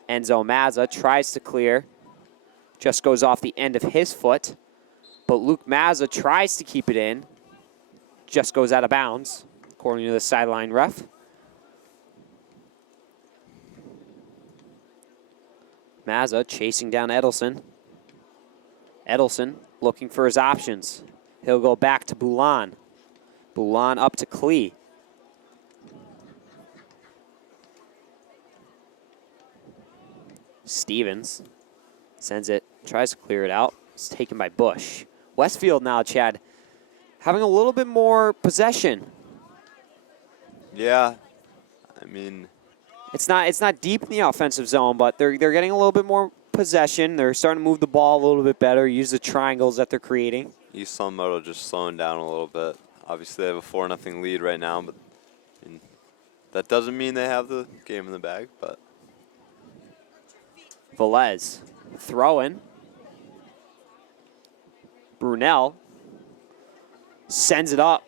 Enzo Mazza tries to clear. Just goes off the end of his foot. But Luke Mazza tries to keep it in. Just goes out of bounds, according to the sideline ref. Mazza chasing down Edelson. Edelson looking for his options. He'll go back to Boulan. Boulan up to Klee. Stevens sends it, tries to clear it out. It's taken by Bush. Westfield now, Chad, having a little bit more possession. Yeah, I mean... It's not deep in the offensive zone, but they're getting a little bit more possession. They're starting to move the ball a little bit better, use the triangles that they're creating. East Longmeadow just slowing down a little bit. Obviously, they have a 4-0 lead right now, but that doesn't mean they have the game in the bag. But Velez throwing. Brunel sends it up.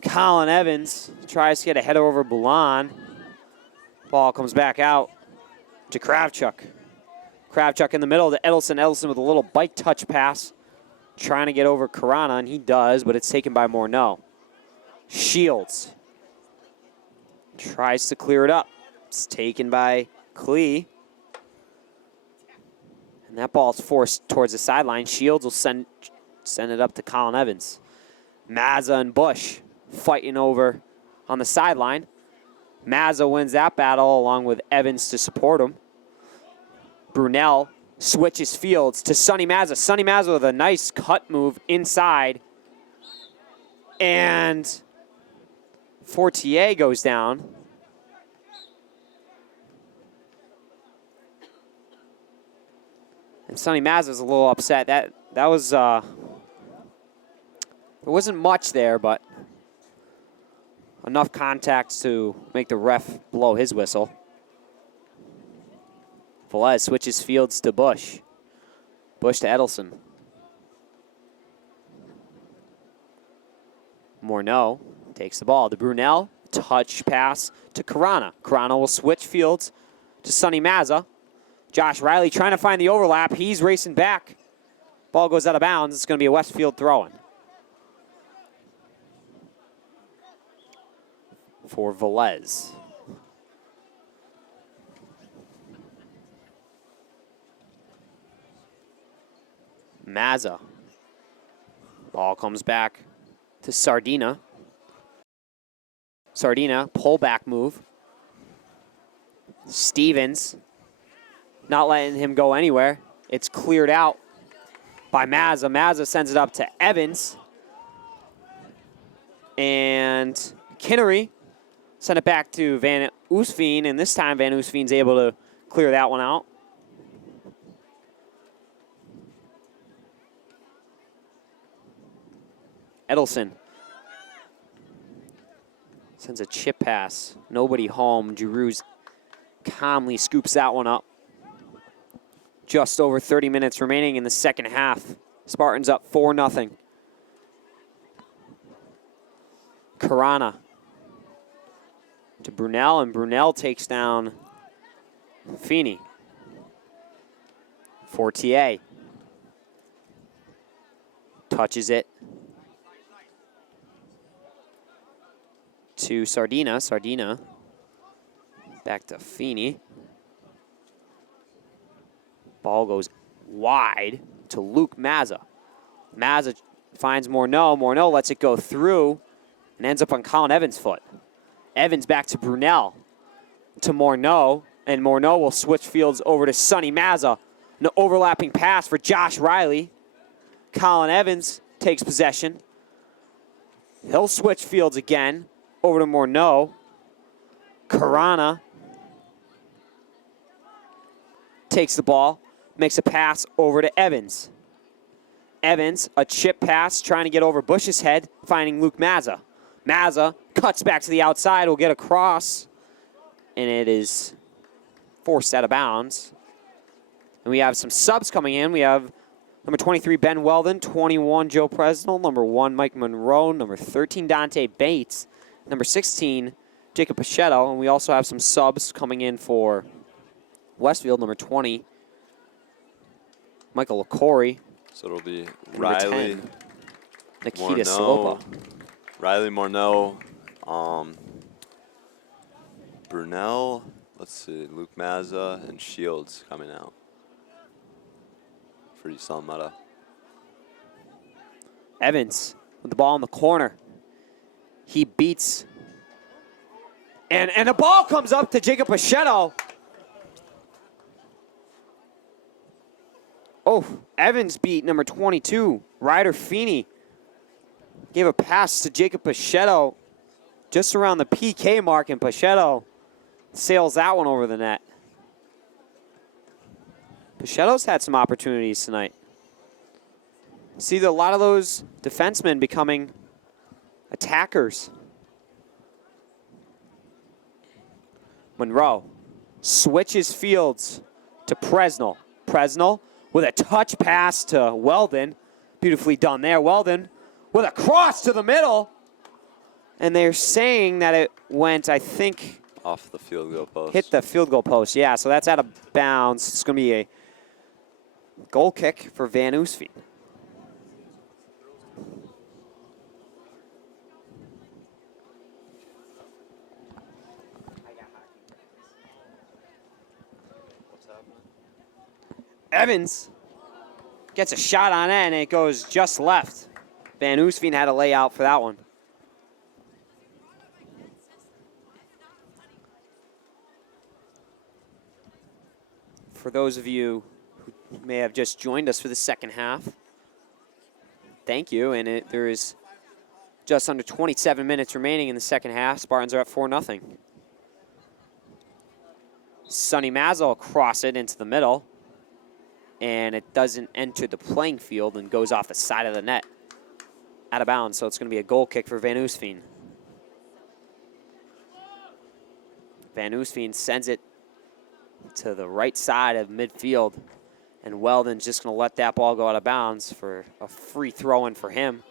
Colin Evans tries to get a header over Boulan. Ball comes back out to Kravchuk. Kravchuk in the middle to Edelson. Edelson with a little bike touch pass. Trying to get over Karana, and he does, but it's taken by Morneau. Shields tries to clear it up. It's taken by Klee. And that ball's forced towards the sideline. Shields will send it up to Colin Evans. Mazza and Bush fighting over on the sideline. Mazza wins that battle along with Evans to support him. Brunel switches fields to Sonny Mazza. Sonny Mazza with a nice cut move inside. And Fortier goes down. And Sonny Mazza's a little upset. That was there wasn't much there, but enough contact to make the ref blow his whistle. Velez switches fields to Bush. Bush to Edelson. Morneau takes the ball to Brunel. Touch pass to Carana. Carana will switch fields to Sonny Mazza. Josh Riley trying to find the overlap. He's racing back. Ball goes out of bounds. It's going to be a Westfield throw-in. For Velez. Mazza. Ball comes back to Sardina. Sardina, pullback move. Stevens, not letting him go anywhere. It's cleared out by Mazza. Mazza sends it up to Evans. And Kinnery sent it back to Van Oostveen, and this time Van Oostveen's able to clear that one out. Edelson sends a chip pass. Nobody home. Giroux calmly scoops that one up. Just over 30 minutes remaining in the second half. Spartans up 4-0. Carana to Brunel, and Brunel takes down Feeney. Fortier touches it to Sardina. Sardina back to Feeney. Ball goes wide to Luke Mazza. Mazza finds Morneau. Morneau lets it go through and ends up on Colin Evans' foot. Evans back to Brunel, to Morneau, and Morneau will switch fields over to Sonny Mazza. An overlapping pass for Josh Riley. Colin Evans takes possession. He'll switch fields again over to Morneau. Carana takes the ball, makes a pass over to Evans. Evans, a chip pass, trying to get over Bush's head, finding Luke Mazza. Mazza cuts back to the outside, will get across, and it is forced out of bounds. And we have some subs coming in. We have number 23, Ben Weldon, 21, Joe Presnell, number 1, Mike Monroe, number 13, Dante Bates, number 16, Jacob Pachetto, and we also have some subs coming in for Westfield, number 20, Michael LaCory. So it'll be Number Riley, 10, Nikita Morneau, Salopa. Riley Morneau, Brunel, let's see, Luke Mazza, and Shields coming out for Eastern Meta. Evans with the ball in the corner. He beats. And the ball comes up to Jacob Pachetto. Oh, Evans beat number 22, Ryder Feeney. Gave a pass to Jacob Pachetto just around the PK mark, and Pachetto sails that one over the net. Pachetto's had some opportunities tonight. See a lot of those defensemen becoming attackers. Monroe switches fields to Presnell. Presnell with a touch pass to Weldon. Beautifully done there. Weldon with a cross to the middle. And they're saying that it went, I think, Off the field goal post. hit the field goal post. Yeah, so that's out of bounds. It's going to be a goal kick for Van Oostveen. Evans gets a shot on it, and it goes just left. Van Oostveen had a layout for that one. For those of you who may have just joined us for the second half, thank you. And there is just under 27 minutes remaining in the second half. Spartans are up 4-0. Sonny Mazza will cross it into the middle, and it doesn't enter the playing field and goes off the side of the net. Out of bounds, so it's going to be a goal kick for Van Oostveen. Van Oostveen sends it to the right side of midfield, and Weldon's just going to let that ball go out of bounds for a free throw-in for him.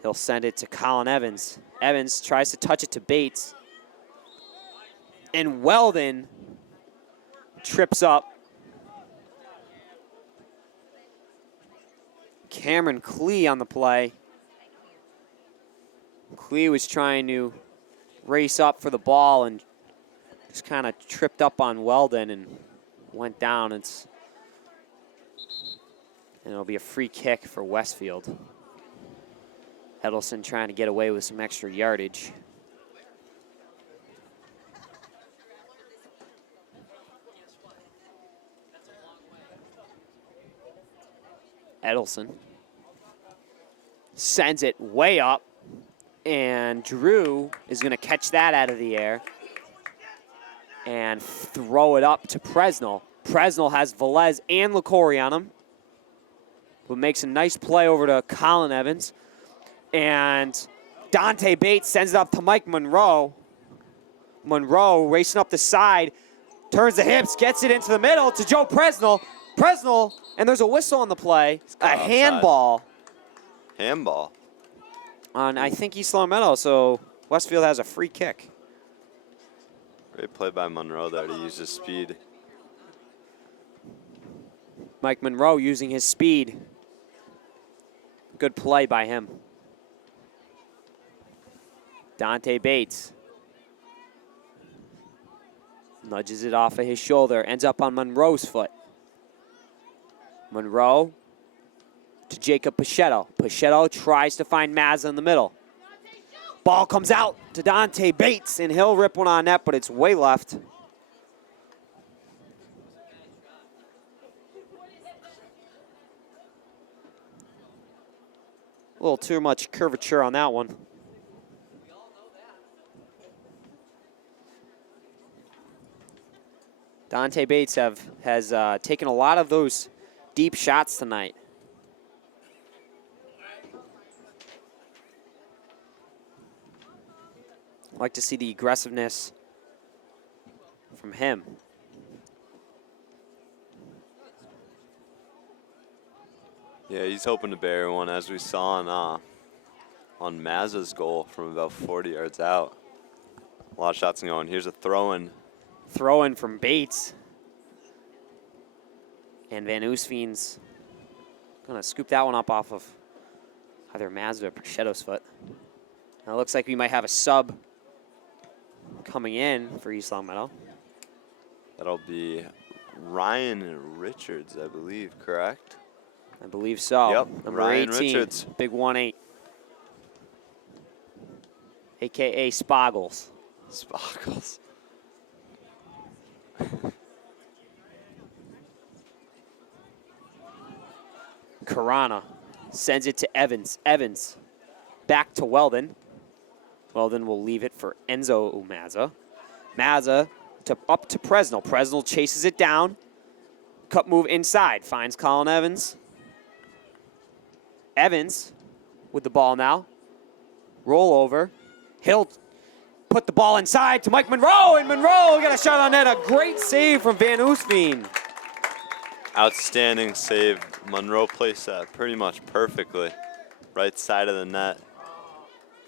He'll send it to Colin Evans. Evans tries to touch it to Bates. And Weldon trips up. Cameron Klee on the play. Klee was trying to race up for the ball and just kind of tripped up on Weldon and went down. And it'll be a free kick for Westfield. Edelson trying to get away with some extra yardage. Edelson sends it way up, and Drew is going to catch that out of the air and throw it up to Presnell. Presnell has Velez and LaCory on him, but makes a nice play over to Colin Evans. And Dante Bates sends it up to Mike Monroe. Monroe racing up the side, turns the hips, gets it into the middle to Joe Presnell. Presnell, and there's a whistle on the play, a handball. Handball. On, I think, East Long Meadow, so Westfield has a free kick. Great play by Monroe there to use his speed. Mike Monroe using his speed. Good play by him. Dante Bates nudges it off of his shoulder, ends up on Monroe's foot. Monroe to Jacob Pichetto. Pichetto tries to find Mazza in the middle. Ball comes out to Dante Bates, and he'll rip one on net, but it's way left. A little too much curvature on that one. Dante Bates has taken a lot of those deep shots tonight. I'd like to see the aggressiveness from him. Yeah, he's hoping to bury one, as we saw on Mazza's goal from about 40 yards out. A lot of shots going. Here's a throw-in. Throw-in from Bates. And Van Oostveen's going to scoop that one up off of either Mazza or Pichetto's foot. Now it looks like we might have a sub coming in for East Long Meadow. That'll be Ryan Richards, I believe, correct? I believe so. Yep, Number Ryan 18, Richards. big 1-8. AKA Spoggles. Sparkles. Karana sends it to Evans. Evans back to Weldon. Weldon will leave it for Enzo Mazza. Mazza up to Presnell. Presnell chases it down. Cut move inside. Finds Colin Evans. Evans with the ball now. Roll over. He'll put the ball inside to Mike Monroe, and Monroe got a shot on net. A great save from Van Oostveen. Outstanding save. Monroe placed that pretty much perfectly. Right side of the net.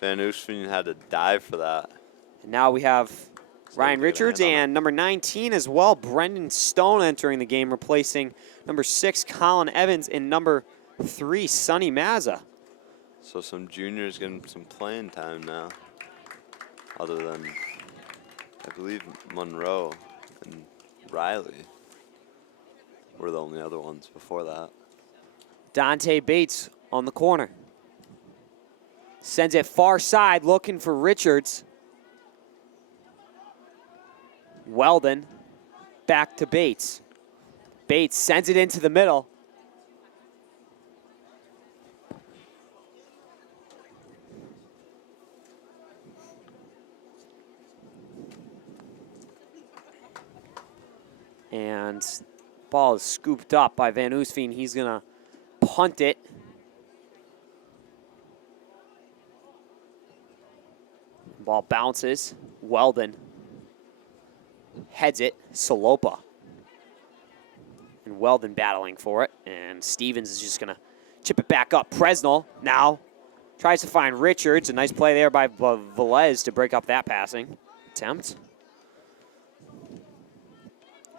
Van Oostveen had to dive for that. And now we have Ryan Richards and number 19 as well, Brendan Stone entering the game, replacing number 6, Colin Evans, and number 3, Sonny Mazza. So some juniors getting some playing time now. Other than, I believe, Monroe and Riley were the only other ones before that. Dante Bates on the corner. Sends it far side, looking for Richards. Weldon back to Bates. Bates sends it into the middle. And ball is scooped up by Van Oostveen. He's going to punt it. Ball bounces. Weldon heads it. Salopa. And Weldon battling for it. And Stevens is just going to chip it back up. Presnell now Tries to find Richards. A nice play there by Velez to break up that passing attempt.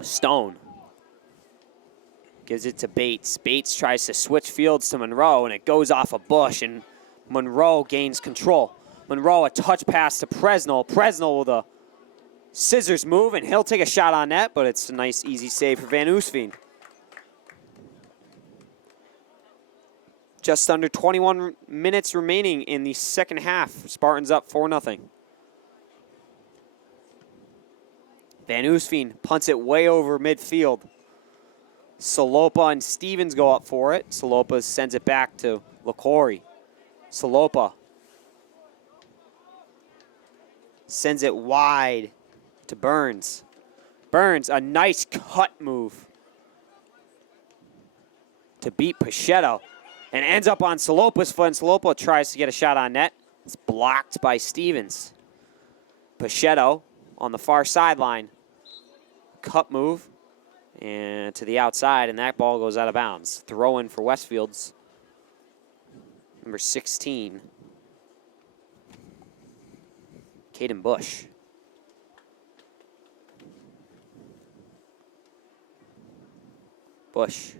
Stone gives it to Bates. Bates tries to switch fields to Monroe, and it goes off a bush, and Monroe gains control. Monroe, a touch pass to Presnell. Presnell with a scissors move, and he'll take a shot on net, but it's a nice, easy save for Van Oostveen. Just under 21 minutes remaining in the second half. Spartans up 4-0. Van Oostveen punts it way over midfield. Salopa and Stevens go up for it. Salopa sends it back to LaCory. Salopa sends it wide to Burns. Burns, a nice cut move to beat Pachetto. And ends up on Salopa's foot, and Salopa tries to get a shot on net. It's blocked by Stevens. Pachetto on the far sideline. Cut move and to the outside, and that ball goes out of bounds. Throw in for Westfield's number 16, Caden Bush. Bush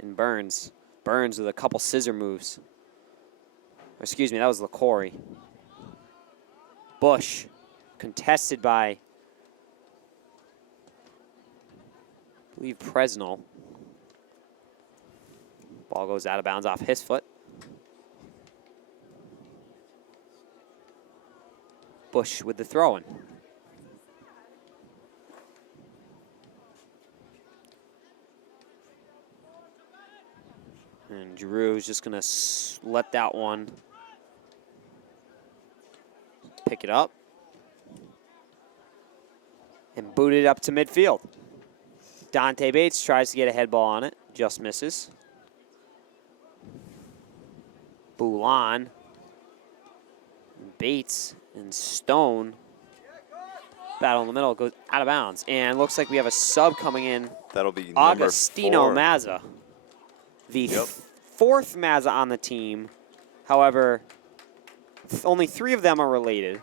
and Burns. Burns with a couple scissor moves. Or excuse me, that was LaCory. Bush, contested by, I believe, Presnell. Ball goes out of bounds off his foot. Bush with the throw-in. And Drew's just going to let that one pick it up and boot it up to midfield. Dante Bates tries to get a head ball on it, just misses. Boulan, Bates, and Stone battle in the middle, goes out of bounds. And looks like we have a sub coming in. That'll be Agostino number 4. Mazza. The fourth Mazza on the team. However, only 3 of them are related.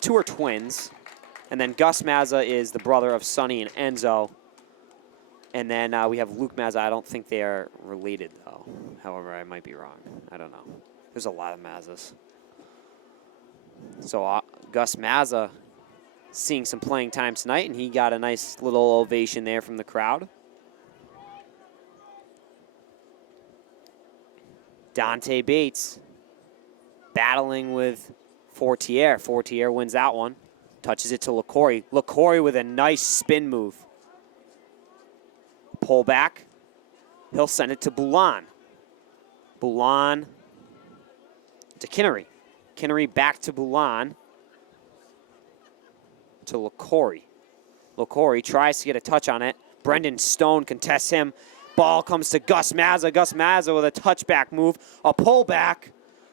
2 are twins. And then Gus Mazza is the brother of Sonny and Enzo. And then we have Luke Mazza. I don't think they are related, though. However, I might be wrong. I don't know. There's a lot of Mazzas. So Gus Mazza seeing some playing time tonight, and he got a nice little ovation there from the crowd. Dante Bates battling with Fortier. Fortier wins that one. Touches it to LaCory. LaCory with a nice spin move. Pull back. He'll send it to Boulan. Boulan to Kinnery. Kinnery back to Boulan. To LaCory. LaCory tries to get a touch on it. Brendan Stone contests him. Ball comes to Gus Mazza. Gus Mazza with a touchback move. A pullback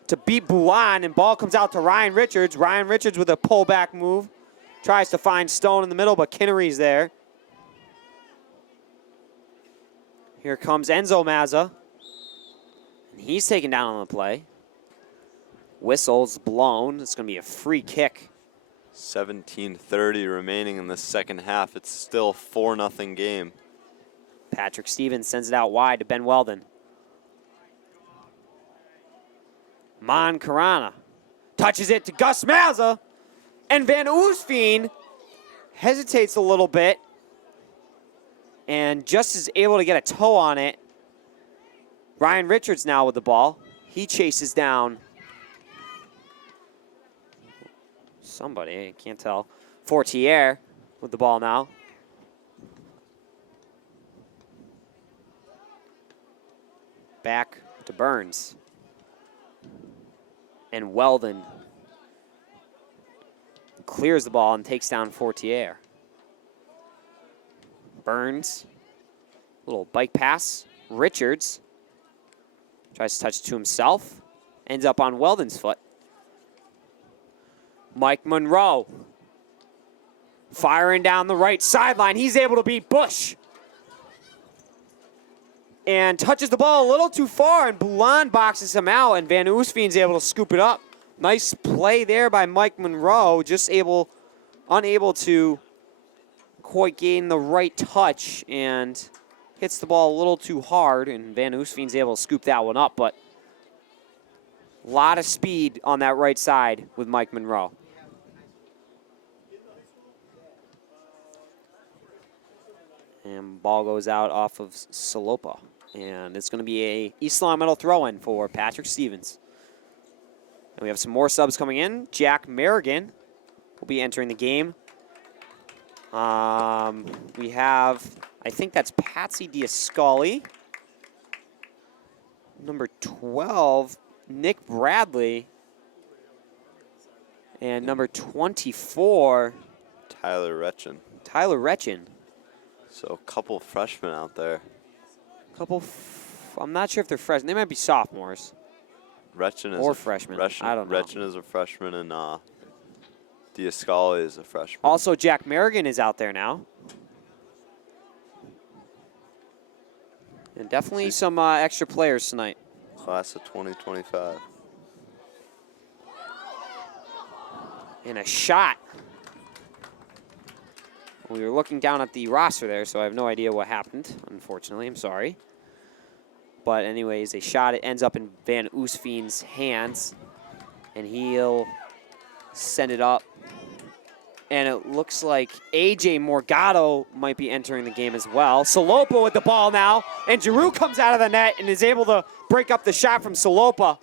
to beat Boulan, and ball comes out to Ryan Richards. Ryan Richards with a pullback move. Tries to find Stone in the middle, but Kinnery's there. Here comes Enzo Mazza. And he's taken down on the play. Whistle's blown. It's going to be a free kick. 17:30 remaining in the second half. It's still 4-0 game. Patrick Stevens sends it out wide to Ben Weldon. Moncarana touches it to Gus Mazza. And Van Oostveen hesitates a little bit and just is able to get a toe on it. Ryan Richards now with the ball. He chases down somebody, I can't tell. Fortier with the ball now. Back to Burns. And Weldon clears the ball and takes down Fortier. Burns, little bike pass. Richards tries to touch it to himself. Ends up on Weldon's foot. Mike Monroe firing down the right sideline. He's able to beat Bush. and touches the ball a little too far, and Boulan boxes him out, and Van Oostveen's able to scoop it up. Nice play there by Mike Monroe, just unable to quite gain the right touch, and hits the ball a little too hard, and Van Oostveen's able to scoop that one up, but a lot of speed on that right side with Mike Monroe. And ball goes out off of Salopa. And it's going to be a East Long Meadow throw-in for Patrick Stevens. And we have some more subs coming in. Jack Merrigan will be entering the game. We have, I think that's Patsy Diascali. Number 12, Nick Bradley. And number 24, Tyler Retchin. So a couple freshmen out there. I'm not sure if they're freshmen. They might be sophomores. Retchin is or freshmen. I don't know. Retchin is a freshman, and Diascali is a freshman. Also, Jack Merrigan is out there now. And definitely some extra players tonight. Class of 2025. And a shot. We were looking down at the roster there, so I have no idea what happened, unfortunately. I'm sorry. But anyways, a shot. It ends up in Van Oostveen's hands, and he'll send it up. And it looks like A.J. Morgado might be entering the game as well. Salopa with the ball now, and Giroux comes out of the net and is able to break up the shot from Salopa.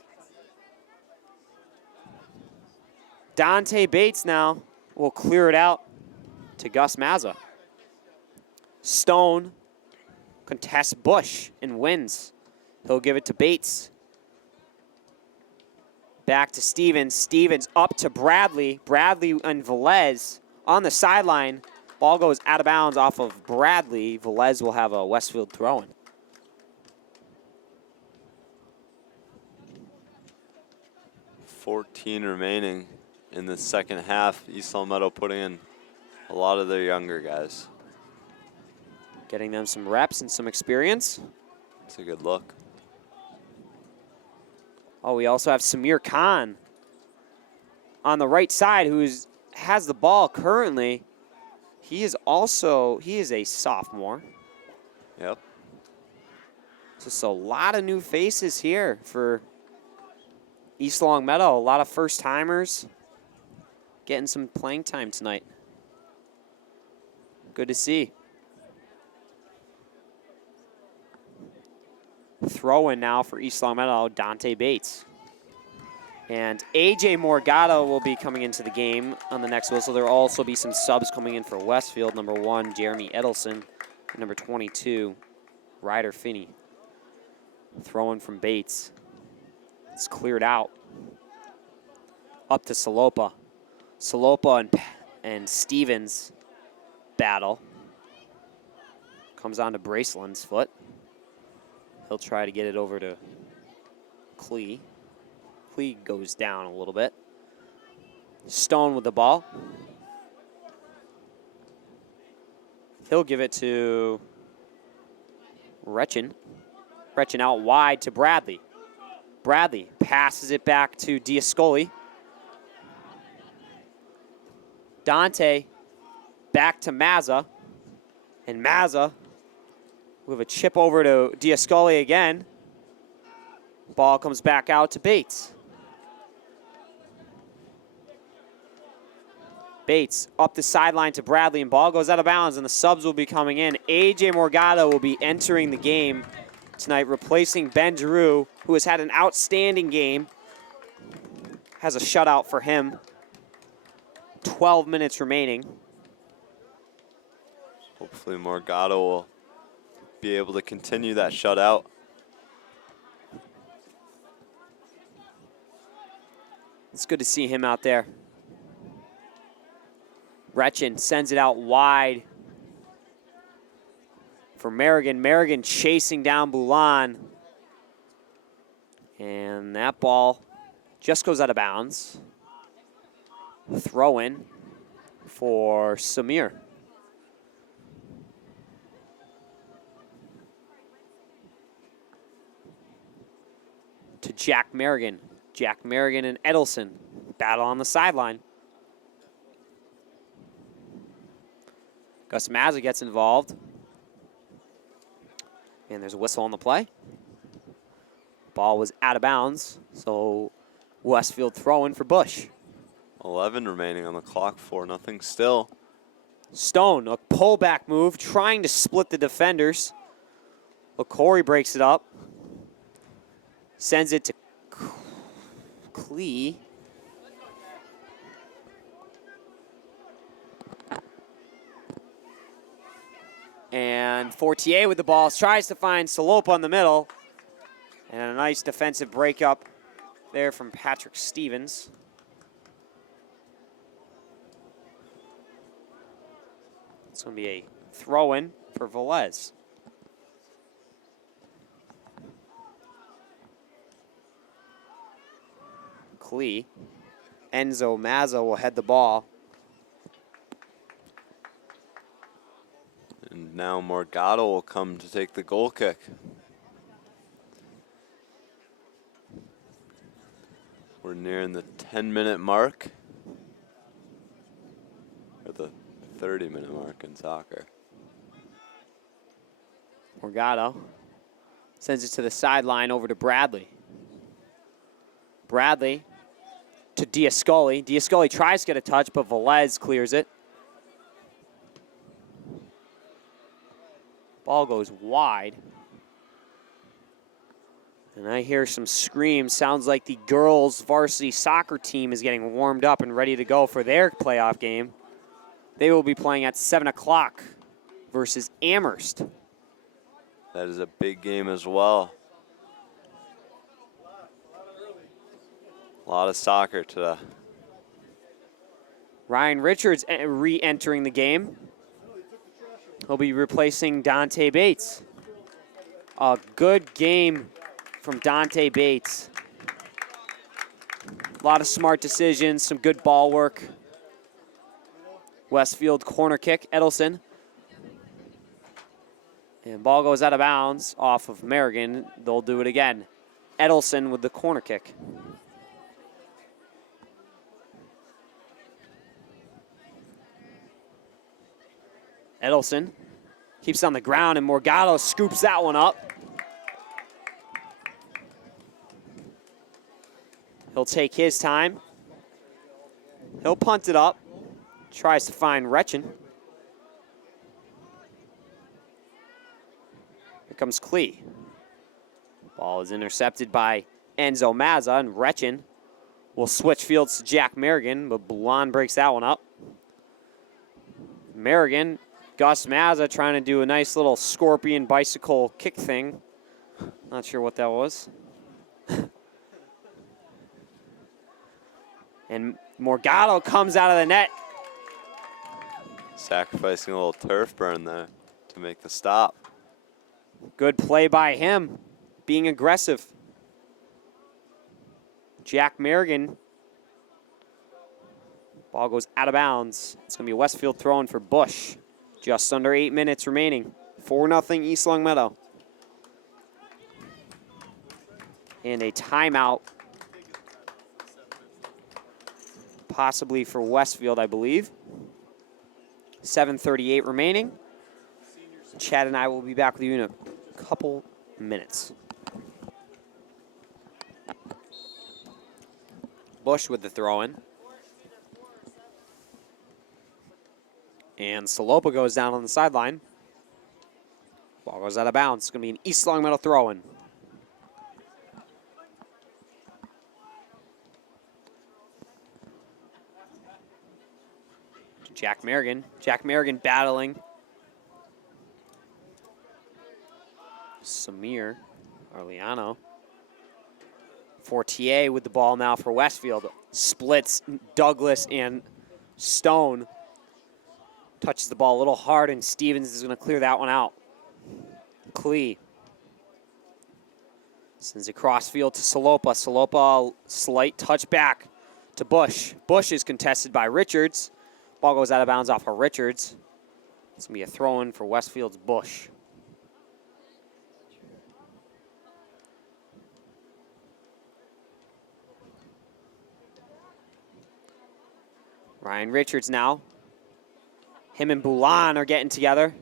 Dante Bates now will clear it out to Gus Mazza. Stone contests Bush and wins. He'll give it to Bates. Back to Stevens. Stevens up to Bradley. Bradley and Velez on the sideline. Ball goes out of bounds off of Bradley. Velez will have a Westfield throw-in. $14 remaining in the second half. East Long Meadow putting in a lot of their younger guys. Getting them some reps and some experience. It's a good look. Oh, we also have Samir Khan on the right side who has the ball currently. He is a sophomore. Yep. Just a lot of new faces here for East Long Meadow. A lot of first-timers getting some playing time tonight. Good to see. Throw in now for East Long Meadow, Dante Bates. And A.J. Morgado will be coming into the game on the next whistle. There will also be some subs coming in for Westfield. Number 1, Jeremy Edelson. And number 22, Ryder Finney. Throw in from Bates. It's cleared out. Up to Salopa. Salopa and Stevens battle. Comes on to Braceland's foot. He'll try to get it over to Klee. Klee goes down a little bit. Stone with the ball. He'll give it to Retchin. Retchin out wide to Bradley. Bradley passes it back to Diascoli. Dante back to Mazza. And Mazza with a chip over to Diascoli again. Ball comes back out to Bates. Bates up the sideline to Bradley, and ball goes out of bounds, and the subs will be coming in. A.J. Morgado will be entering the game tonight, replacing Ben Giroux, who has had an outstanding game. Has a shutout for him. 12 minutes remaining. Hopefully Morgado will be able to continue that shutout. It's good to see him out there. Retchin sends it out wide for Merrigan. Merrigan chasing down Boulan. And that ball just goes out of bounds. Throw in for Samir. to Jack Merrigan. Jack Merrigan and Edelson battle on the sideline. Gus Mazza gets involved. And there's a whistle on the play. Ball was out of bounds, so Westfield throwing for Bush. 11 remaining on the clock, 4-0 still. Stone, a pullback move, trying to split the defenders. LaCory breaks it up. Sends it to Klee. And Fortier with the ball, tries to find Salopa in the middle. And a nice defensive breakup there from Patrick Stevens. It's going to be a throw-in for Velez. Klee. Enzo Mazza will head the ball. And now Morgado will come to take the goal kick. We're nearing the 10-minute mark. Or the 30-minute mark in soccer. Morgado sends it to the sideline over to Bradley. Bradley to Diascoli. Diascoli tries to get a touch, but Velez clears it. Ball goes wide. And I hear some screams. Sounds like the girls' varsity soccer team is getting warmed up and ready to go for their playoff game. They will be playing at 7 o'clock versus Amherst. That is a big game as well. A lot of soccer today. Ryan Richards re-entering the game. He'll be replacing Dante Bates. A good game from Dante Bates. A lot of smart decisions, some good ball work. Westfield corner kick, Edelson. And ball goes out of bounds off of Merrigan. They'll do it again. Edelson with the corner kick. Edelson keeps on the ground, and Morgado scoops that one up. He'll take his time. He'll punt it up. Tries to find Retchen. Here comes Klee. Ball is intercepted by Enzo Mazza, and Retchen will switch fields to Jack Merrigan, but Blonde breaks that one up. Merrigan, Gus Mazza trying to do a nice little scorpion bicycle kick thing. Not sure what that was. And Morgado comes out of the net. Sacrificing a little turf burn there to make the stop. Good play by him, being aggressive. Jack Merrigan. Ball goes out of bounds. It's going to be Westfield throwing for Bush. Just under 8 minutes remaining. 4-0 East Longmeadow. And a timeout. Possibly for Westfield, I believe. 7:38 remaining. Chad and I will be back with you in a couple minutes. Bush with the throw-in. And Salopa goes down on the sideline. Ball goes out of bounds. It's going to be an East Longmeadow throw-in. Jack Merrigan. Jack Merrigan battling Samir Arliano. Fortier with the ball now for Westfield. Splits Douglas and Stone. Touches the ball a little hard, and Stevens is going to clear that one out. Klee sends it cross field to Salopa. Salopa, slight touch back to Bush. Bush is contested by Richards. Ball goes out of bounds off of Richards. It's going to be a throw-in for Westfield's Bush. Ryan Richards now. Him and Boulan are getting together.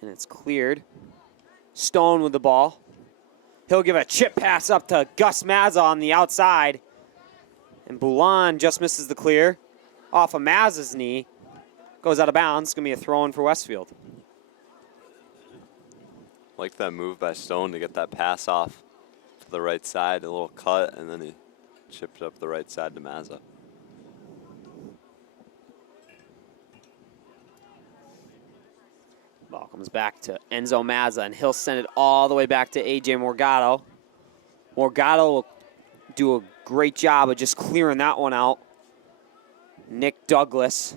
And it's cleared. Stone with the ball. He'll give a chip pass up to Gus Mazza on the outside. And Boulan just misses the clear off of Mazza's knee. Goes out of bounds. It's going to be a throw-in for Westfield. Like that move by Stone to get that pass off to the right side, a little cut, and then he chipped up the right side to Mazza. Ball comes back to Enzo Mazza, and he'll send it all the way back to A.J. Morgado. Morgado will do a great job of just clearing that one out. Nick Douglas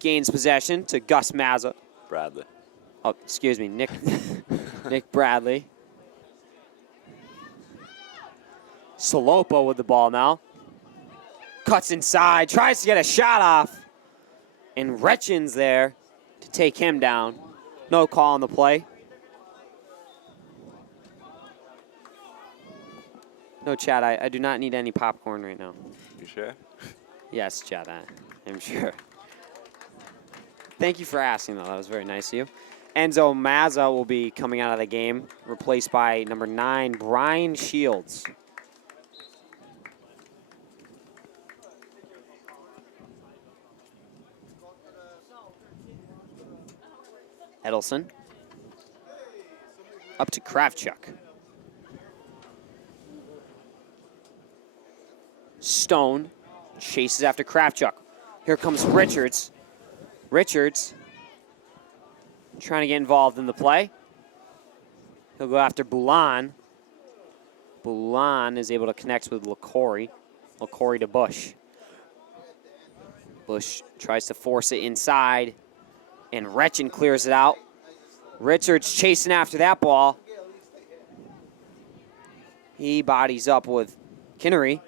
gains possession to Gus Mazza. Bradley. Oh, excuse me, Nick Bradley. Salopo with the ball now. Cuts inside, tries to get a shot off. And Retchin's there to take him down. No call on the play. No, Chad, I do not need any popcorn right now. You sure? Yes, Chad, I'm sure. Thank you for asking, though. That was very nice of you. Enzo Mazza will be coming out of the game, replaced by number 9, Brian Shields. Edelson. Up to Kravchuk. Stone chases after Kravchuk. Here comes Richards. Richards trying to get involved in the play. He'll go after Boulan. Boulan is able to connect with LaCory. LaCory to Bush. Bush tries to force it inside, and Retchin clears it out. Richards chasing after that ball. He bodies up with Kinnery.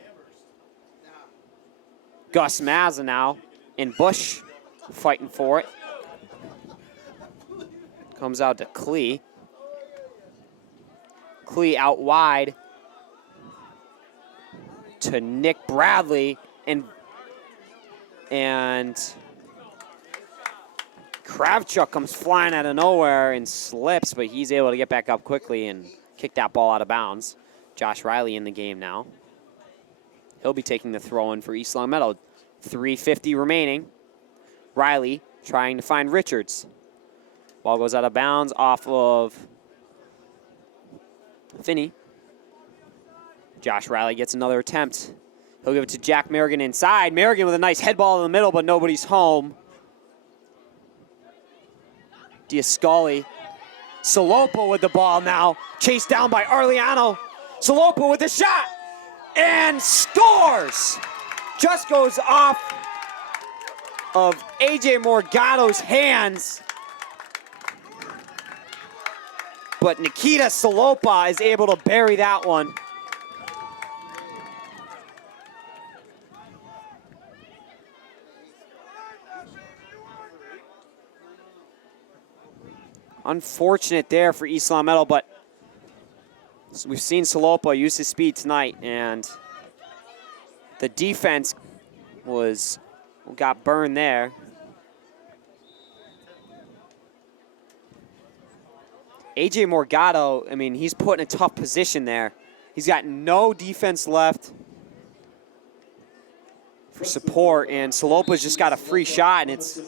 Gus Mazza now, and Bush fighting for it. Comes out to Klee. Klee out wide to Nick Bradley, and Kravchuk comes flying out of nowhere and slips, but he's able to get back up quickly and kick that ball out of bounds. Josh Riley in the game now. He'll be taking the throw-in for East Long Meadow. 3:50 remaining. Riley trying to find Richards. Ball goes out of bounds off of Finney. Josh Riley gets another attempt. He'll give it to Jack Merrigan inside. Merrigan with a nice head ball in the middle, but nobody's home. Diascali. Salopo with the ball now. Chased down by Arliano. Salopo with the shot. And scores! Just goes off of A.J. Morgado's hands. But Nikita Salopa is able to bury that one. Unfortunate there for East Long Meadow, but we've seen Salopa use his speed tonight, and the defense got burned there. A.J. Morgado, I mean, he's put in a tough position there. He's got no defense left for support, and Salopa's just got a free shot, and it's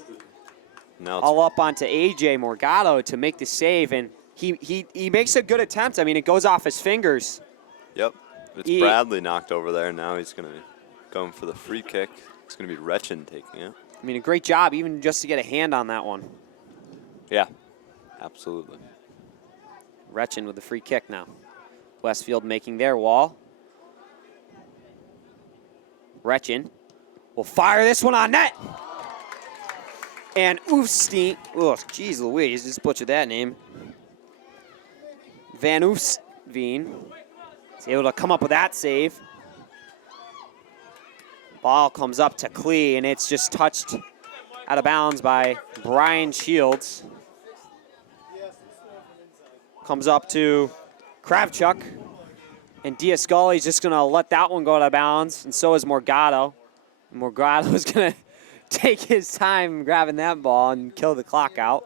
all up onto A.J. Morgado to make the save, and he makes a good attempt. I mean, it goes off his fingers. Yep. It's Bradley knocked over there. Now he's going to be going for the free kick. It's going to be Retchin taking it. I mean, a great job even just to get a hand on that one. Yeah, absolutely. Retchin with the free kick now. Westfield making their wall. Retchin will fire this one on net. And Oofstein, oh, geez Louise, just butchered that name. Van Oofstveen is able to come up with that save. Ball comes up to Klee, and it's just touched out of bounds by Brian Shields. Comes up to Kravchuk, and Diascali's just going to let that one go out of bounds, and so is Morgado. Morgado's going to take his time grabbing that ball and kill the clock out.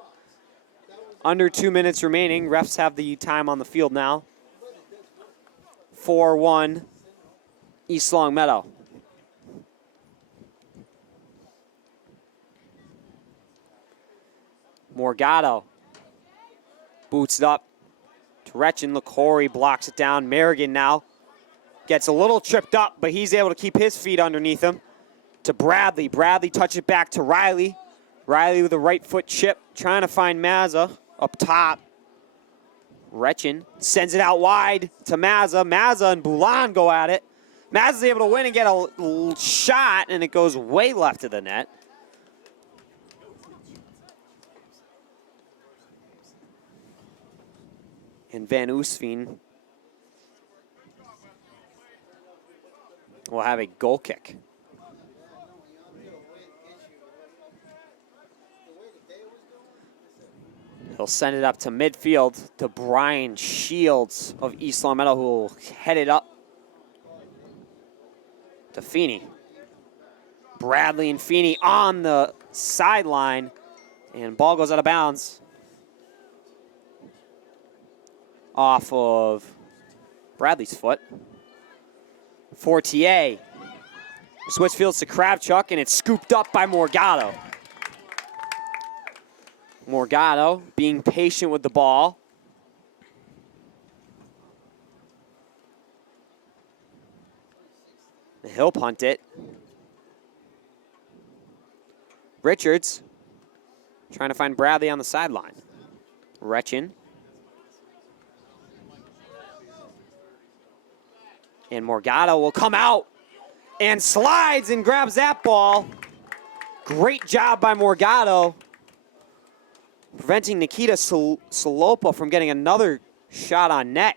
Under 2 minutes remaining. Refs have the time on the field now. 4-1 East Longmeadow. Morgado boots it up to Retchin. LaCory blocks it down. Merrigan now gets a little tripped up, but he's able to keep his feet underneath him. To Bradley. Bradley touches it back to Riley. Riley with a right foot chip, trying to find Mazza up top. Retchin sends it out wide to Mazza. Mazza and Boulan go at it. Mazza's able to win and get a shot, and it goes way left of the net. And Van Oostveen will have a goal kick. He'll send it up to midfield to Brian Shields of East Longmeadow, who will head it up to Feeney. Bradley and Feeney on the sideline, and ball goes out of bounds. Off of Bradley's foot. Fortier switchfields to Kravchuk, and it's scooped up by Morgado. Morgado being patient with the ball. He'll punt it. Richards trying to find Bradley on the sideline. Retchin. And Morgado will come out and slides and grabs that ball. Great job by Morgado, preventing Nikita Salopa from getting another shot on net.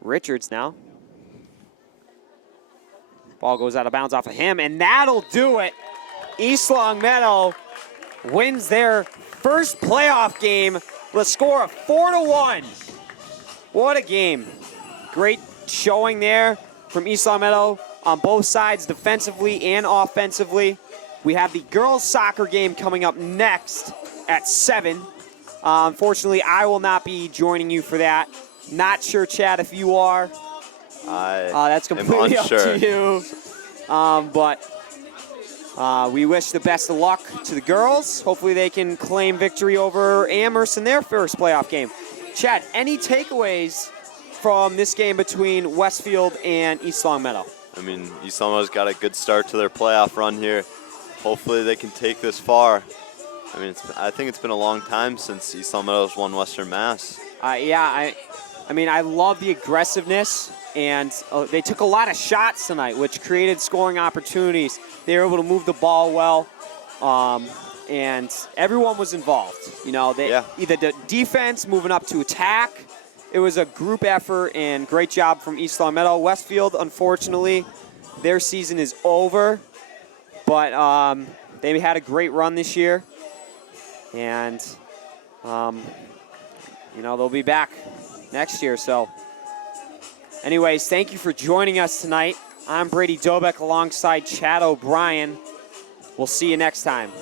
Richards now. Ball goes out of bounds off of him, and that'll do it. East Longmeadow wins their first playoff game with a score of 4-1. What a game. Great showing there from East Longmeadow on both sides, defensively and offensively. We have the girls' soccer game coming up next at 7. Unfortunately, I will not be joining you for that. Not sure, Chad, if you are. That's completely up to you. But we wish the best of luck to the girls. Hopefully they can claim victory over Amherst in their first playoff game. Chad, any takeaways from this game between Westfield and East Longmeadow? I mean, East Longmeadow's got a good start to their playoff run here. Hopefully they can take this far. I mean, I think it's been a long time since East Longmeadow's won Western Mass. I mean, I love the aggressiveness, and they took a lot of shots tonight, which created scoring opportunities. They were able to move the ball well, and everyone was involved. You know, either the defense moving up to attack. It was a group effort, and great job from East Longmeadow. Westfield, unfortunately, their season is over, but they had a great run this year, and you know, they'll be back next year. So anyways, thank you for joining us tonight. I'm Brady Dobek alongside Chad O'Brien. We'll see you next time.